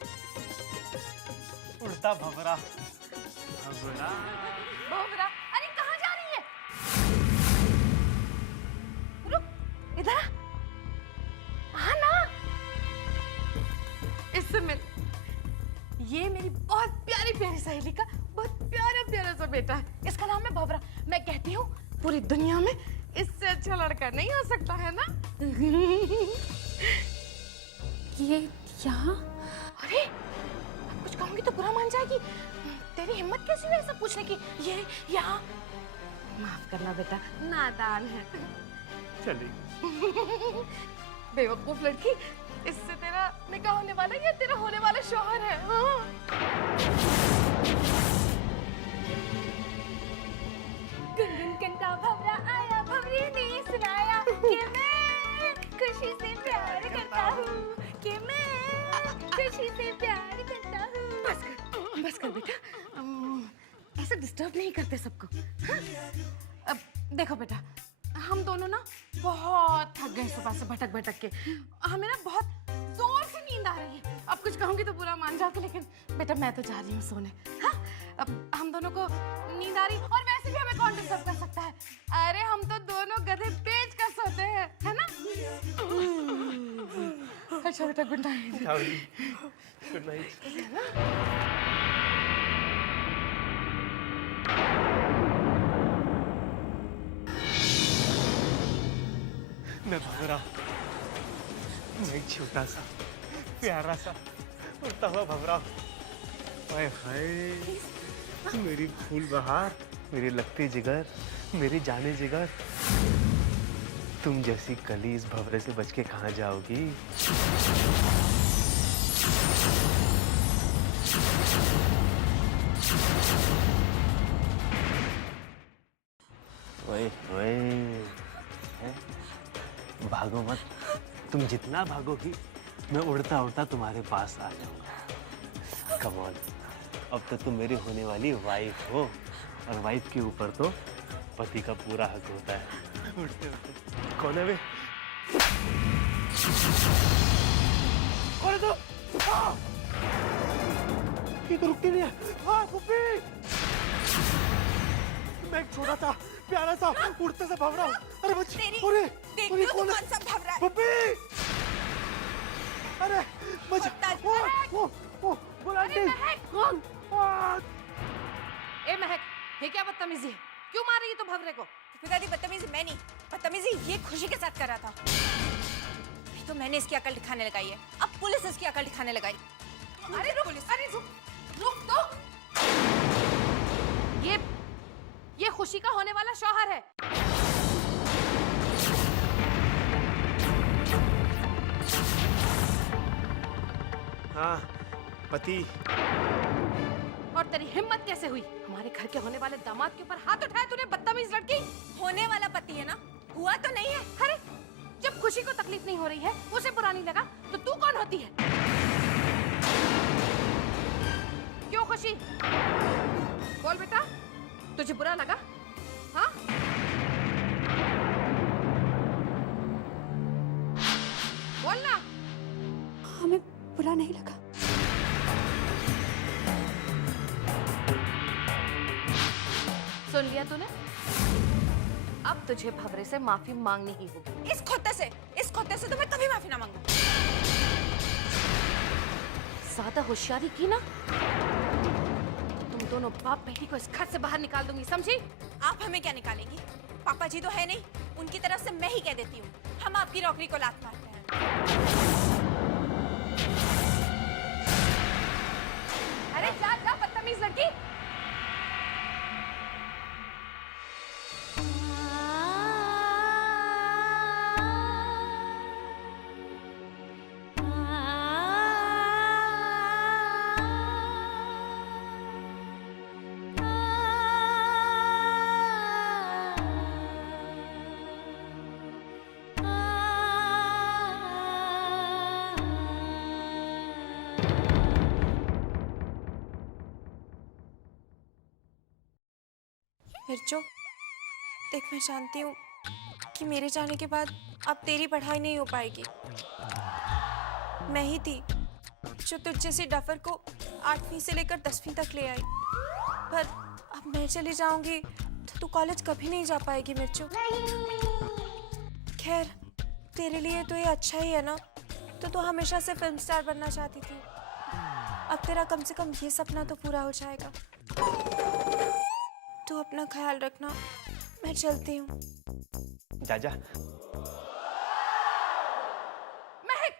उड़ता भवरा भवरा। भवरा, अरे कहाँ जा रही है? रुक, इधर आ ना। इससे मिल। ये मेरी बहुत प्यारी प्यारी सहेली का बहुत प्यारा सा बेटा है। इसका नाम है भवरा। मैं कहती हूँ पूरी दुनिया में इससे अच्छा लड़का नहीं हो सकता है ना। ये यहाँ? अरे कुछ कहूंगी तो बुरा मान जाएगी। तेरी हिम्मत कैसी हुई ऐसा पूछने की? ये यहाँ? माफ करना बेटा, नादान है। चलिए। बेवकूफ लड़की, इससे तेरा निकाह होने वाला है या तेरा होने वाला शौहर है? हाँ? गुनगुन कंटा भवरा आया, भवरी ने सुनाया कि मैं खुशी से प्यार करता हूँ, कि मैं खुशी से प्यार करता हूँ। बस कर बेटा, ऐसे डिस्टर्ब नहीं करते सबको। हाँ? अब देखो बेटा, हम दोनों ना बहुत थक गए सुबह से भटक के। हमें ना बहुत जोर से नींद आ रही है। अब कुछ कहूंगी तो बुरा मान जाओगे, लेकिन बेटा मैं तो जा रही हूँ सोने। हाँ? अब हम दोनों को नींद आ रही, और वैसे भी हमें कौन डिस्टर्ब कर सकता है? अरे हम तो दोनों गधे पेच कर सोते हैं, है ना? अच्छा बेटा, गुड नाइट। Good night. मैं भंवरा, मैं एक छोटा सा प्यारा सा उड़ता हुआ भंवरा। हाय हाय, मेरी फूल बहार, मेरी लगती जिगर, मेरी जाने जिगर, तुम जैसी कली इस भंवरे से बच के कहाँ जाओगी? ओए ओए, हैं? भागो मत, तुम जितना भागोगी मैं उड़ता उड़ता तुम्हारे पास आ जाऊंगा। कम ऑन, अब तो तुम मेरी होने वाली वाइफ हो, और वाइफ के ऊपर तो पति का पूरा हक होता है। उड़ते उड़ते कौन है वे? कौन है तू? ये तो रुकती नहीं है। हाँ पुप्पी, मैं एक छोटा सा प्यारा सा उड़ता सा भंवरा हूँ। अरे बच, अरे अरे कौन है? पुप्पी, अरे बच, वो बोला आंटी। कौन? ए महक, ये क्या बदतमीजी है? क्यों मार रही है तो भंवरे को? दादी बदतमीजी मैं नहीं, बदतमीजी ये खुशी के साथ कर रहा था। अभी तो मैंने इसकी अकल दिखाने लगाई है, अब पुलिस इसकी अकल दिखाने लगाई। अरे रुक, अरे रुक तो। ये खुशी का होने वाला शौहर है। हाँ, पति। और तेरी हिम्मत कैसे हुई हमारे घर के होने वाले दामाद के ऊपर हाथ उठाया तूने, बदतमीज लड़की? होने वाला पति है ना, हुआ तो नहीं है। अरे जब खुशी को तकलीफ नहीं हो रही है, उसे बुरा नहीं लगा, तो तू कौन होती है? क्यों खुशी? बोल बेटा, तुझे बुरा लगा? हाँ? बोलना। हमें बुरा नहीं लगा। सुन लिया तूने? अब तुझे भंवरे से माफी मांगनी ही होगी। इस खोते से तो मैं कभी माफी ना मांगू। ज्यादा होशियारी की ना, तुम दोनों बाप बेटी को इस घर से बाहर निकाल दूंगी, समझी? आप हमें क्या निकालेंगी? पापा जी तो है नहीं, उनकी तरफ से मैं ही कह देती हूँ, हम आपकी नौकरी को लात मारते हैं। अरे जा जा बदतमीज लड़की। मिर्चो, देख मैं जानती हूँ कि मेरे जाने के बाद अब तेरी पढ़ाई नहीं हो पाएगी। मैं ही थी जो तुझ जैसे डफर को 8वीं से लेकर 10वीं तक ले आई, पर अब मैं चली जाऊंगी तो तू कॉलेज कभी नहीं जा पाएगी मिर्चो। खैर, तेरे लिए तो ये अच्छा ही है ना, तो तू हमेशा से फिल्म स्टार बनना चाहती थी, अब तेरा कम से कम ये सपना तो पूरा हो जाएगा। तू अपना ख्याल रखना, मैं चलती हूँ। जा। महक,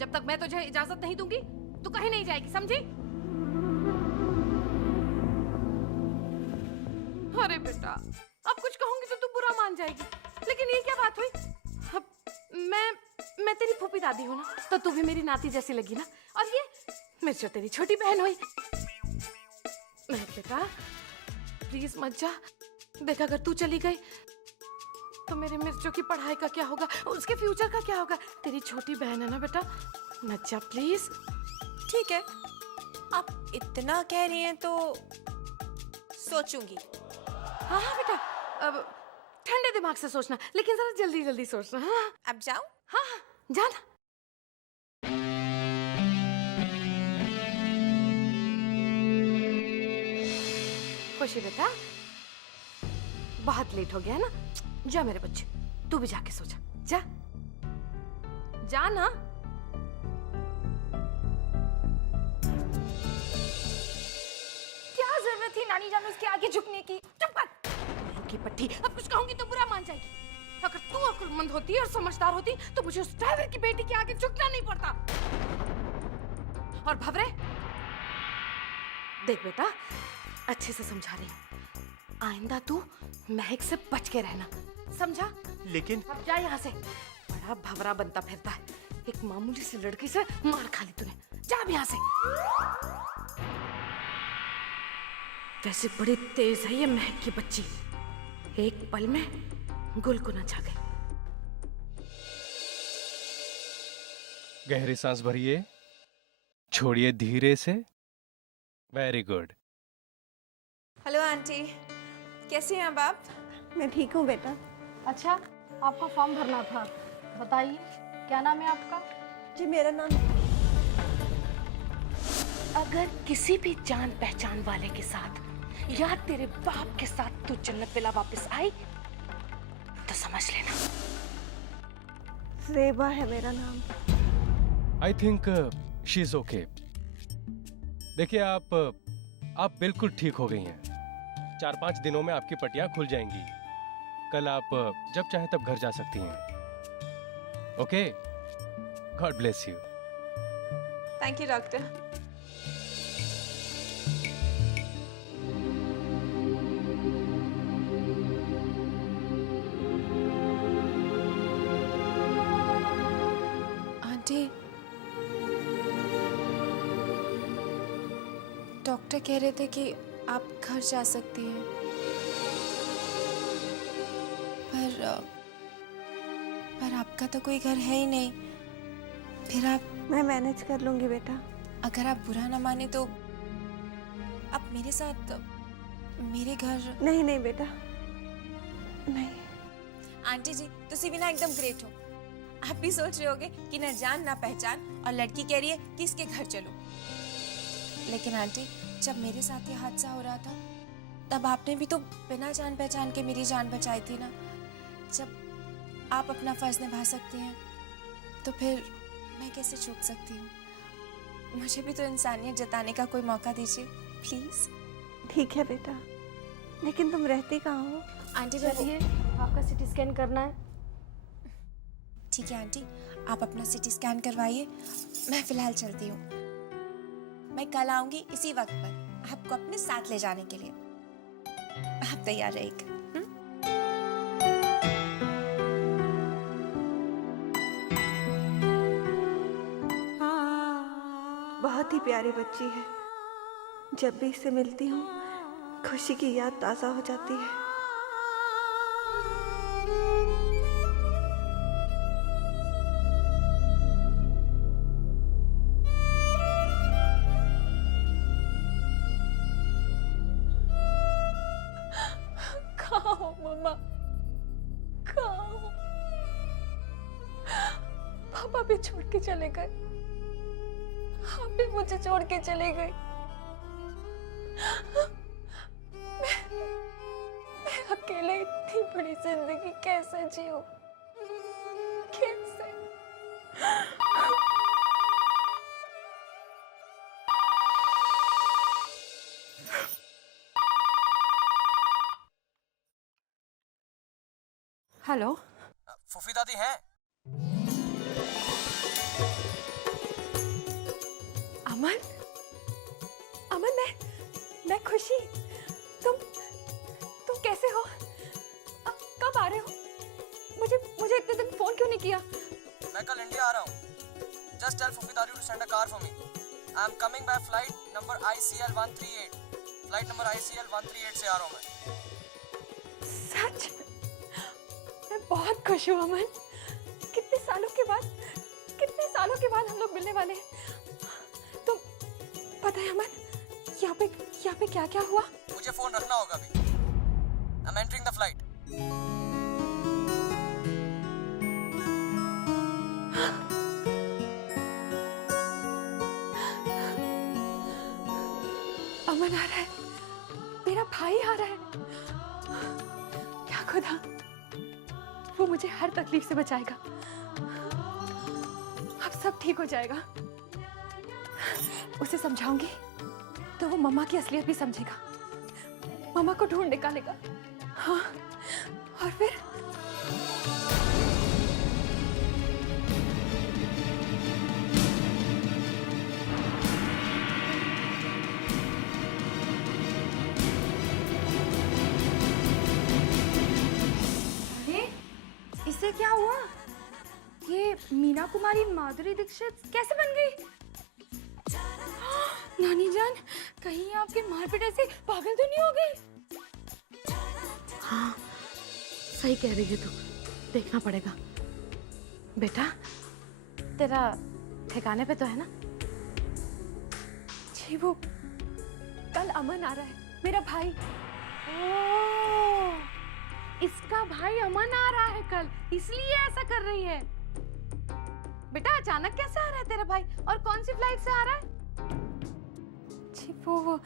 जब तक मैं तुझे इजाजत नहीं दूंगी तू कहीं नहीं जाएगी, समझी? अरे बेटा, अब कुछ कहूंगी तो तू बुरा मान जाएगी, लेकिन ये क्या बात हुई? अब मैं तेरी फूफी दादी हूँ ना, तो तू भी मेरी नाती जैसी लगी ना, और ये मिर्चो तेरी छोटी बहन हुई। बेटा प्लीज मत जा, देख अगर तू चली गई तो मेरे मिर्चो की पढ़ाई का क्या होगा, उसके फ्यूचर का क्या होगा? तेरी छोटी बहन है ना बेटा, मत जा प्लीज। ठीक है, आप इतना कह रही हैं तो सोचूंगी। हाँ बेटा, अब ठंडे दिमाग से सोचना, लेकिन जरा जल्दी जल्दी सोचना। हाँ अब जाऊं? हाँ जाना। खुशी बेटा, बहुत लेट हो गया है ना, जा मेरे बच्चे, तू भी जाके सो जा, जा जा ना। क्या जरूरत थी नानी जान उसके आगे झुकने की? चुप कर, की पट्टी, अब कुछ कहूंगी तो बुरा मान जाएगी। अगर तू अक्लमंद होती और समझदार होती तो मुझे उस ड्राइवर की बेटी के आगे झुकना नहीं पड़ता। और भवरे, देख बेटा, अच्छे से समझा रही हूँ, आइंदा तू महक से बच के रहना, समझा? लेकिन अब जा यहाँ से, बड़ा भवरा बनता फिरता है, एक मामूली सी लड़की से मार खा ली तूने, जा अब यहाँ से। वैसे बड़ी तेज है ये महक की बच्ची, एक पल में गुल को नचा गई। गहरी सांस भरिए, छोड़िए धीरे से। Very good. हेलो आंटी, कैसी हैं अब आप? मैं ठीक हूँ बेटा। अच्छा, आपको फॉर्म भरना था, बताइए क्या नाम है आपका? जी मेरा नाम। अगर किसी भी जान पहचान वाले के साथ या तेरे बाप के साथ तू जन्नत विला वापस आई तो समझ लेना। ज़ेबा है मेरा नाम। I think she is okay. देखिए, आप बिल्कुल ठीक हो गई हैं। 4-5 दिनों में आपकी पट्टियां खुल जाएंगी। कल आप जब चाहे तब घर जा सकती हैं। Okay, God bless you. Thank you doctor. Aunty, doctor कह रहे थे कि आप घर जा सकती हैं, पर आपका तो कोई घर है ही नहीं। फिर आप? मैं मैनेज कर लूंगी बेटा। अगर आप बुरा ना माने तो आप मेरे साथ मेरे घर। नहीं नहीं बेटा, नहीं। आंटी जी, तुसी भी ना एकदम ग्रेट हो। आप भी सोच रहे होगे कि ना जान ना पहचान, और लड़की कह रही है कि इसके घर चलो। लेकिन आंटी, जब मेरे साथ ये हादसा हो रहा था तब आपने भी तो बिना जान पहचान के मेरी जान बचाई थी ना। जब आप अपना फर्ज निभा सकती हैं तो फिर मैं कैसे चूक सकती हूँ? मुझे भी तो इंसानियत जताने का कोई मौका दीजिए प्लीज। ठीक है बेटा, लेकिन तुम रहती कहाँ हो? आंटी चलिए, आपका सीटी स्कैन करना है। ठीक है आंटी, आप अपना सीटी स्कैन करवाइए, मैं फिलहाल चलती हूँ। मैं कल आऊंगी इसी वक्त पर आपको अपने साथ ले जाने के लिए। आप तैयार रहिएगा। बहुत ही प्यारी बच्ची है। जब भी इससे मिलती हूँ खुशी की याद ताज़ा हो जाती है। कहाँ हो मम्मा? कहाँ हो? पापा भी छोड़ के चले गए, आप भी मुझे छोड़ के चले गए। मैं अकेले इतनी बड़ी जिंदगी कैसे जीऊं? कैसे? हेलो, फूफी दादी हैं? अमन, अमन, मैं खुशी। तुम कैसे हो? कब आ रहे हो? मुझे इतने दिन फोन क्यों नहीं किया? मैं कल इंडिया आ रहा हूँ। जस्ट टेल फूफी दादी to send a car for me. I am coming by flight number ICL 138। Flight number ICL 138 से आ रहा हूँ मैं। सच? मैं बहुत खुश हूँ अमन। कितने सालों के बाद हम लोग मिलने वाले हैं। तुम पता है अमन, यहाँ पे क्या क्या हुआ? मुझे फोन रखना होगा अभी। I am entering the flight. Aman आ रहा है, मेरा भाई आ रहा है। क्या खुदा, वो मुझे हर तकलीफ से बचाएगा। अब सब ठीक हो जाएगा। उसे समझाऊंगी तो वो मम्मा की असलियत भी समझेगा, मम्मा को ढूंढ निकालेगा। हाँ, और फिर मीना कुमारी माधुरी दीक्षित कैसे बन गई? नानी जान, कहीं आपके मारपीट ऐसे पागल तो नहीं हो गई? हाँ, सही कह रही है तू, देखना पड़ेगा। बेटा, तेरा ठिकाने पे तो है ना? जी वो कल अमन आ रहा है, मेरा भाई। ओह, इसका भाई अमन आ रहा है कल, इसलिए ऐसा कर रही है। बेटा अचानक कैसे आ रहा है तेरा भाई, और कौन सी फ्लाइट से आ रहा है? जी वो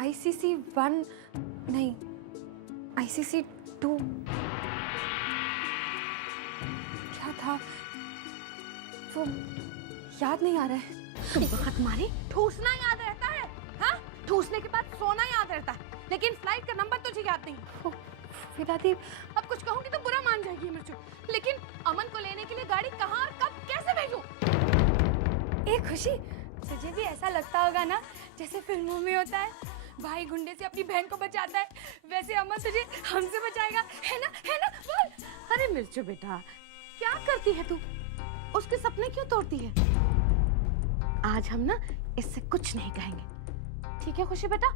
ICC 1 नहीं, ICC 2 क्या था वो, याद नहीं आ रहा है। तुम वक्त मारी, ठूसना याद रहता है, हाँ? ठूसने के बाद सोना याद रहता है, लेकिन फ्लाइट का नंबर तुझे याद नहीं। दादी, अब कुछ कहूंगी तो बुरा मान जाएगी मिर्चू, लेकिन अमन को लेने के लिए गाड़ी कहाँ और कब कैसे भेजूं? ए खुशी, तुझे भी ऐसा लगता होगा ना जैसे फिल्मों में होता है, भाई गुंडे से अपनी बहन को बचाता है, वैसे अमन तुझे हमसे बचाएगा, है ना? है ना? बोल। अरे मिर्चू बेटा, क्या करती है तू? उसके सपने क्यों तोड़ती है? आज हम ना इससे कुछ नहीं कहेंगे, ठीक है खुशी बेटा?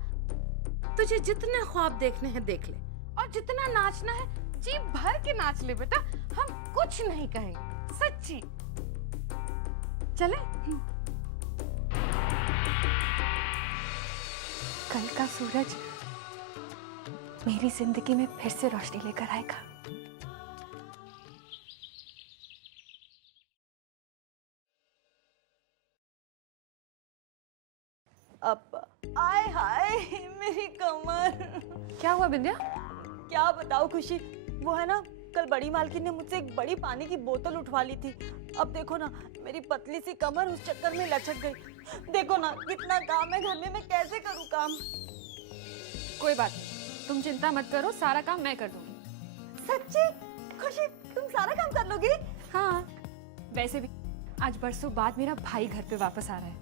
तुझे जितने ख्वाब देखने हैं देख ले, और जितना नाचना है जी भर के नाच ले बेटा, हम कुछ नहीं कहेंगे, सच्ची। चले? कल का सूरज मेरी जिंदगी में फिर से रोशनी लेकर आएगा। अब आय हाय मेरी कमर। क्या हुआ बिंदिया? क्या बताओ खुशी, वो है ना, कल बड़ी मालकिन ने मुझसे एक बड़ी पानी की बोतल उठवा ली थी। अब देखो ना, मेरी पतली सी कमर उस चक्कर में लचक गई। देखो ना कितना काम है घर में, मैं कैसे करूँ काम? कोई बात नहीं, तुम चिंता मत करो, सारा काम मैं कर दूंगी। सच्ची? खुशी, तुम सारा काम कर लोगी? हाँ, वैसे भी आज बरसों बाद मेरा भाई घर पे वापस आ रहा है।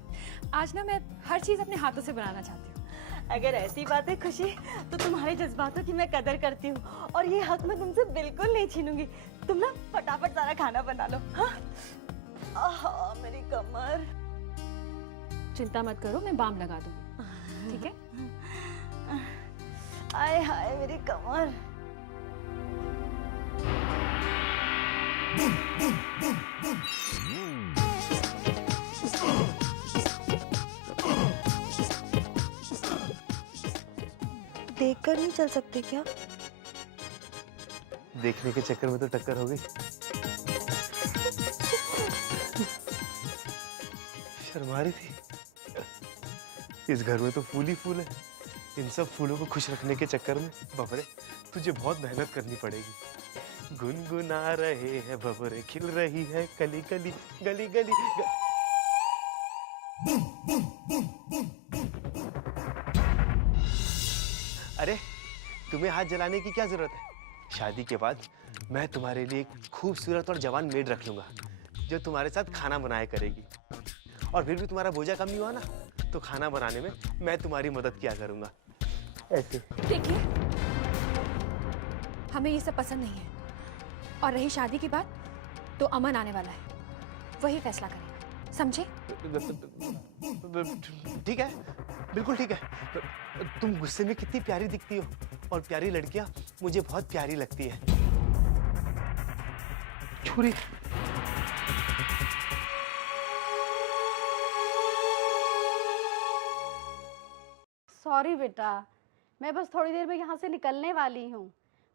आज ना मैं हर चीज अपने हाथों से बनाना चाहती हूँ। अगर ऐसी बात है खुशी, तो तुम्हारे जज्बातों की मैं कदर करती हूँ, और ये हक मैं तुमसे बिल्कुल नहीं छीनूंगी। तुम ना फटाफट सारा खाना बना लो। हाँ? आहा, मेरी कमर। चिंता मत करो, मैं बाम लगा दूंगी, ठीक है? आय हाय मेरी कमर। देखकर नहीं चल सकते क्या? देखने के चक्कर में तो टक्कर हो गई। शर्मा रही थी। इस घर में तो फूल ही फूल है, इन सब फूलों को खुश रखने के चक्कर में बबरे तुझे बहुत मेहनत करनी पड़ेगी। गुनगुना रहे हैं बबरे, खिल रही है कली कली गली गली अरे तुम्हें हाथ जलाने की क्या जरूरत है? शादी के बाद मैं तुम्हारे लिए एक खूबसूरत और जवान मेड रख लूंगा जो तुम्हारे साथ खाना बनाया करेगी। और फिर भी तुम्हारा बोझा कम नहीं हुआ ना, तो खाना बनाने में मैं तुम्हारी मदद किया करूंगा। ऐसे देखिए, हमें ये सब पसंद नहीं है, और रही शादी की बात, तो अमन आने वाला है, वही फैसला करेगा, समझे? ठीक है, बिल्कुल ठीक है। तुम गुस्से में कितनी प्यारी दिखती हो, और प्यारी लड़कियां मुझे बहुत प्यारी लगती है। छुरी। सॉरी बेटा, मैं बस थोड़ी देर में यहाँ से निकलने वाली हूँ,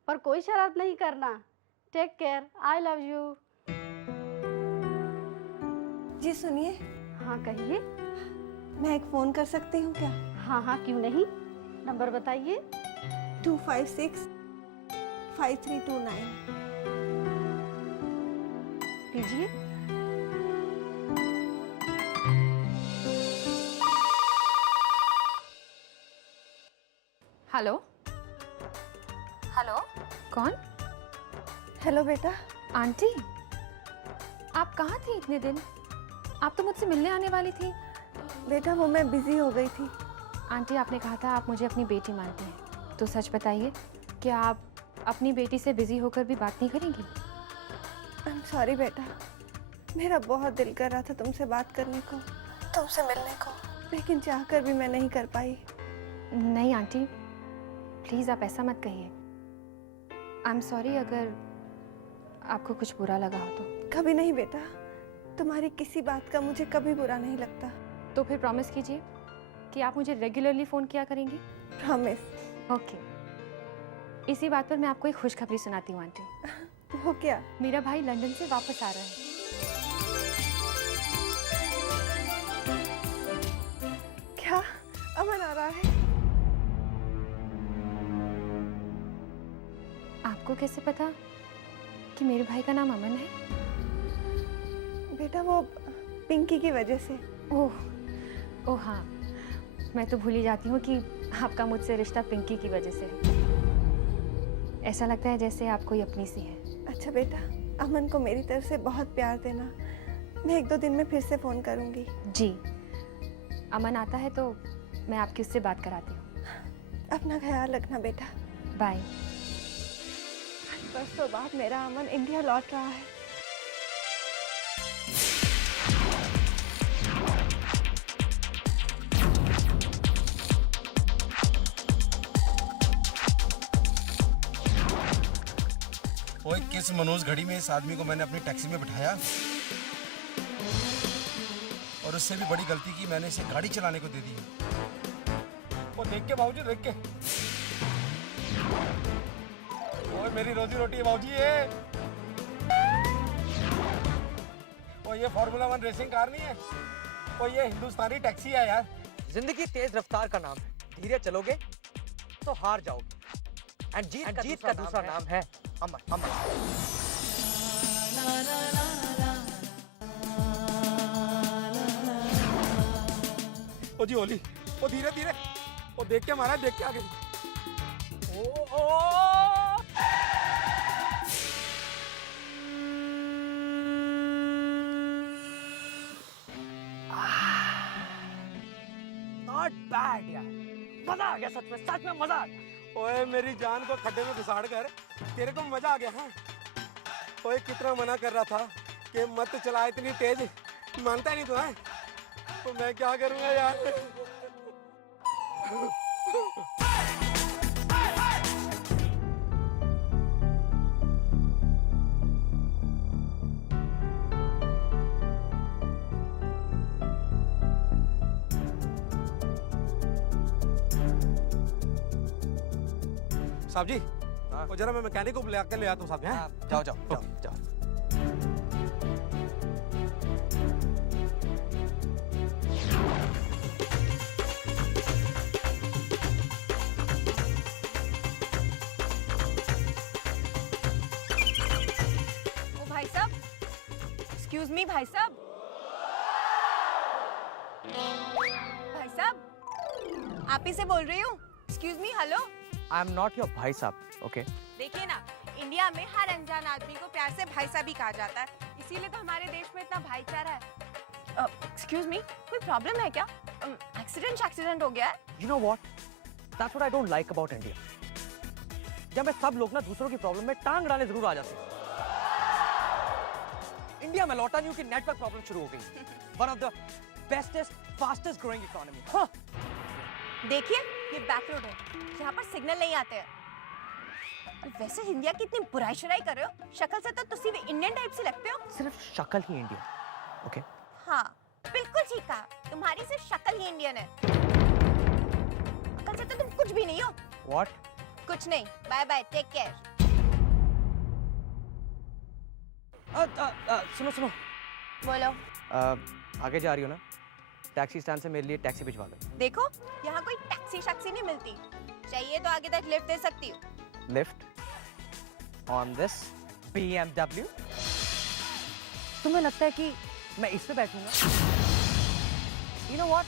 पर कोई शरारत नहीं करना। Take care, I love you. जी सुनिए। हाँ कहिए। मैं एक फोन कर सकती हूँ क्या? हाँ हाँ क्यों नहीं, नंबर बताइए। 256-5329। लीजिए। हेलो हेलो, कौन? हेलो बेटा। आंटी, आप कहाँ थी इतने दिन? आप तो मुझसे मिलने आने वाली थी। बेटा वो मैं बिजी हो गई थी। आंटी, आपने कहा था आप मुझे अपनी बेटी मानती हैं, तो सच बताइए, क्या आप अपनी बेटी से बिजी होकर भी बात नहीं करेंगी? सॉरी बेटा, मेरा बहुत दिल कर रहा था तुमसे बात करने को, तुमसे मिलने को, लेकिन चाहकर भी मैं नहीं कर पाई। नहीं आंटी, प्लीज़ आप ऐसा मत कहिए। आई एम सॉरी अगर आपको कुछ बुरा लगा हो तो। कभी नहीं बेटा, तुम्हारी किसी बात का मुझे कभी बुरा नहीं लगता। तो फिर प्रॉमिस कीजिए कि आप मुझे रेगुलरली फ़ोन किया करेंगी। प्रॉमिस। ओके। इसी बात पर मैं आपको एक खुशखबरी सुनाती हूँ आंटी। वो क्या? मेरा भाई लंदन से वापस आ रहा है। क्या अमन आ रहा है? आपको कैसे पता कि मेरे भाई का नाम अमन है? बेटा वो पिंकी की वजह से। ओह हाँ, मैं तो भूल ही जाती हूँ कि आपका मुझसे रिश्ता पिंकी की वजह से है। ऐसा लगता है जैसे आप कोई अपनी सी है। अच्छा बेटा, अमन को मेरी तरफ से बहुत प्यार देना। मैं 1-2 दिन में फिर से फ़ोन करूँगी। जी, अमन आता है तो मैं आपकी उससे बात कराती हूँ। अपना ख्याल रखना बेटा। बाय। बरसों बाद मेरा अमन इंडिया लौट रहा है। ओए, किस मनोज घड़ी में इस आदमी को मैंने अपनी टैक्सी में बिठाया और उससे भी बड़ी गलती की, मैंने इसे गाड़ी चलाने को दे दी। वो देख के बाबूजी, देख के। ओए मेरी रोजी रोटी है बाबूजी ये। ओ ये फार्मूला 1 रेसिंग कार नहीं है, ओ ये हिंदुस्तानी टैक्सी है यार। जिंदगी तेज रफ्तार का नाम है, धीरे चलोगे तो हार जाओगे। एंड जीत का दूसरा नाम है अमन। अमन। ओ जी ओली, ओ धीरे धीरे, ओ देख के मारा, देख के आगे। नॉट बैड यार, मजा आ गया, सच में मजा आ गया। ओए मेरी जान को खड्डे में घुसाड़ कर तेरे को मजा आ गया। हाँ ओए, कितना मना कर रहा था कि मत चला इतनी तेज, मानता ही नहीं तू है। तो मैं क्या करूंगा यार। साहब जी, वो जरा मैं मैकेनिक को बुला के ले आता हूँ साहब। हैं? जाओ जाओ जाओ जाओ। ओ भाई साहब, एक्सक्यूज मी भाई साहब। भाई साहब, आप ही से बोल रही हूँ। Excuse me, hello. I am not your भाई साहब, ओके? देखिए ना, इंडिया में हर अनजान आदमी को प्यार से भाई साहब ही कहा जाता है, इसीलिए तो हमारे देश में इतना भाईचारा है। एक्सक्यूज मी, कोई प्रॉब्लम है क्या? एक्सीडेंट हो गया है? You know what? That's what I don't like about India. जब में सब लोग ना दूसरों की प्रॉब्लम में टांग डालने जरूर आ जाते हैं। इंडिया में लौटा न्यू की नेटवर्क प्रॉब्लम शुरू हो गई। One of the bestest, fastest growing economy. हाँ। देखिए, ये बैक रोड है, यहाँ पर सिग्नल नहीं आते हैं। और वैसे इंडिया की इतनी बुराई शुराई कर रहे हो, शक्ल से तो तुसी भी इंडियन टाइप से लगते हो। सिर्फ शक्ल ही इंडियन, ओके? हाँ, बिल्कुल ठीक कहा, तुम्हारी सिर्फ शक्ल ही इंडियन है, अकल से तो तुम कुछ भी नहीं हो। What? कुछ नहीं, बाय बाय, टेक केयर। सुनो। बोलो। आगे जा रही हो ना? टैक्सी स्टैंड से मेरे लिए टैक्सी भिजवा दो। देखो, यहाँ कोई टैक्सी शैक्सी नहीं मिलती, चाहिए तो आगे तक लिफ्ट दे सकती हूँ। लिफ्ट? On this BMW? तुम्हें लगता है कि मैं इस पे बैठूंगा? You know what?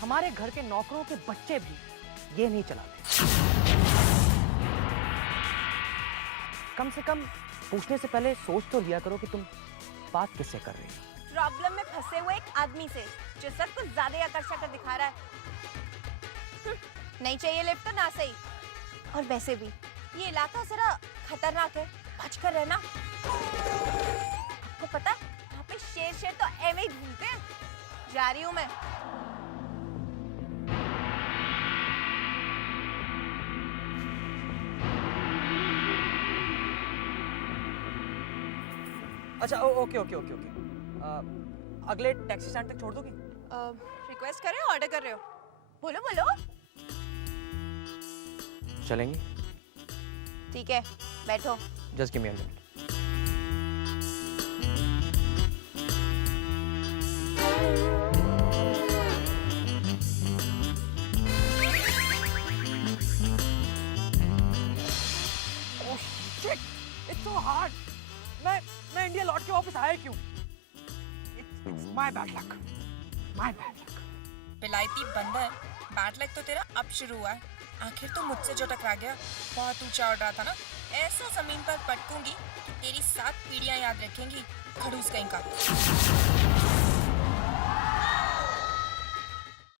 हमारे घर के नौकरों के बच्चे भी ये नहीं चलाते। कम से कम पूछने से पहले सोच तो लिया करो कि तुम बात किससे कर रही हो। प्रॉब्लम में फंसे हुए एक आदमी से, जो सर कुछ ज्यादा ही आकर्षक दिखा रहा है। नहीं चाहिए लिफ्ट तो ना सही। और वैसे भी ये इलाका जरा खतरनाक है, बचकर रहना। पता वहाँ पे शेर तो एवे ही घूमते हैं। जा रही हूँ मैं। अच्छा ओके ओके ओके ओके अगले टैक्सी स्टैंड तक छोड़ दोगी? रिक्वेस्ट कर रहे हो, ऑर्डर कर रहे हो? बोलो बोलो। चलेंगे? ठीक है, बैठो। Just give me a minute. Oh shit, it's so hard. मैं इंडिया लौट के वापस आया क्यों? It's my bad luck, my bad luck. विलायती बंदर, बैड लक तो तेरा अब शुरू हुआ है। आखिर तो मुझसे जो टकरा गया, बहुत ऊंचा उड़ रहा था ना। ऐसा जमीन पर पटकूंगी कि तेरी 7 पीढ़ियां याद रखेंगी, खड़ूस कहीं का।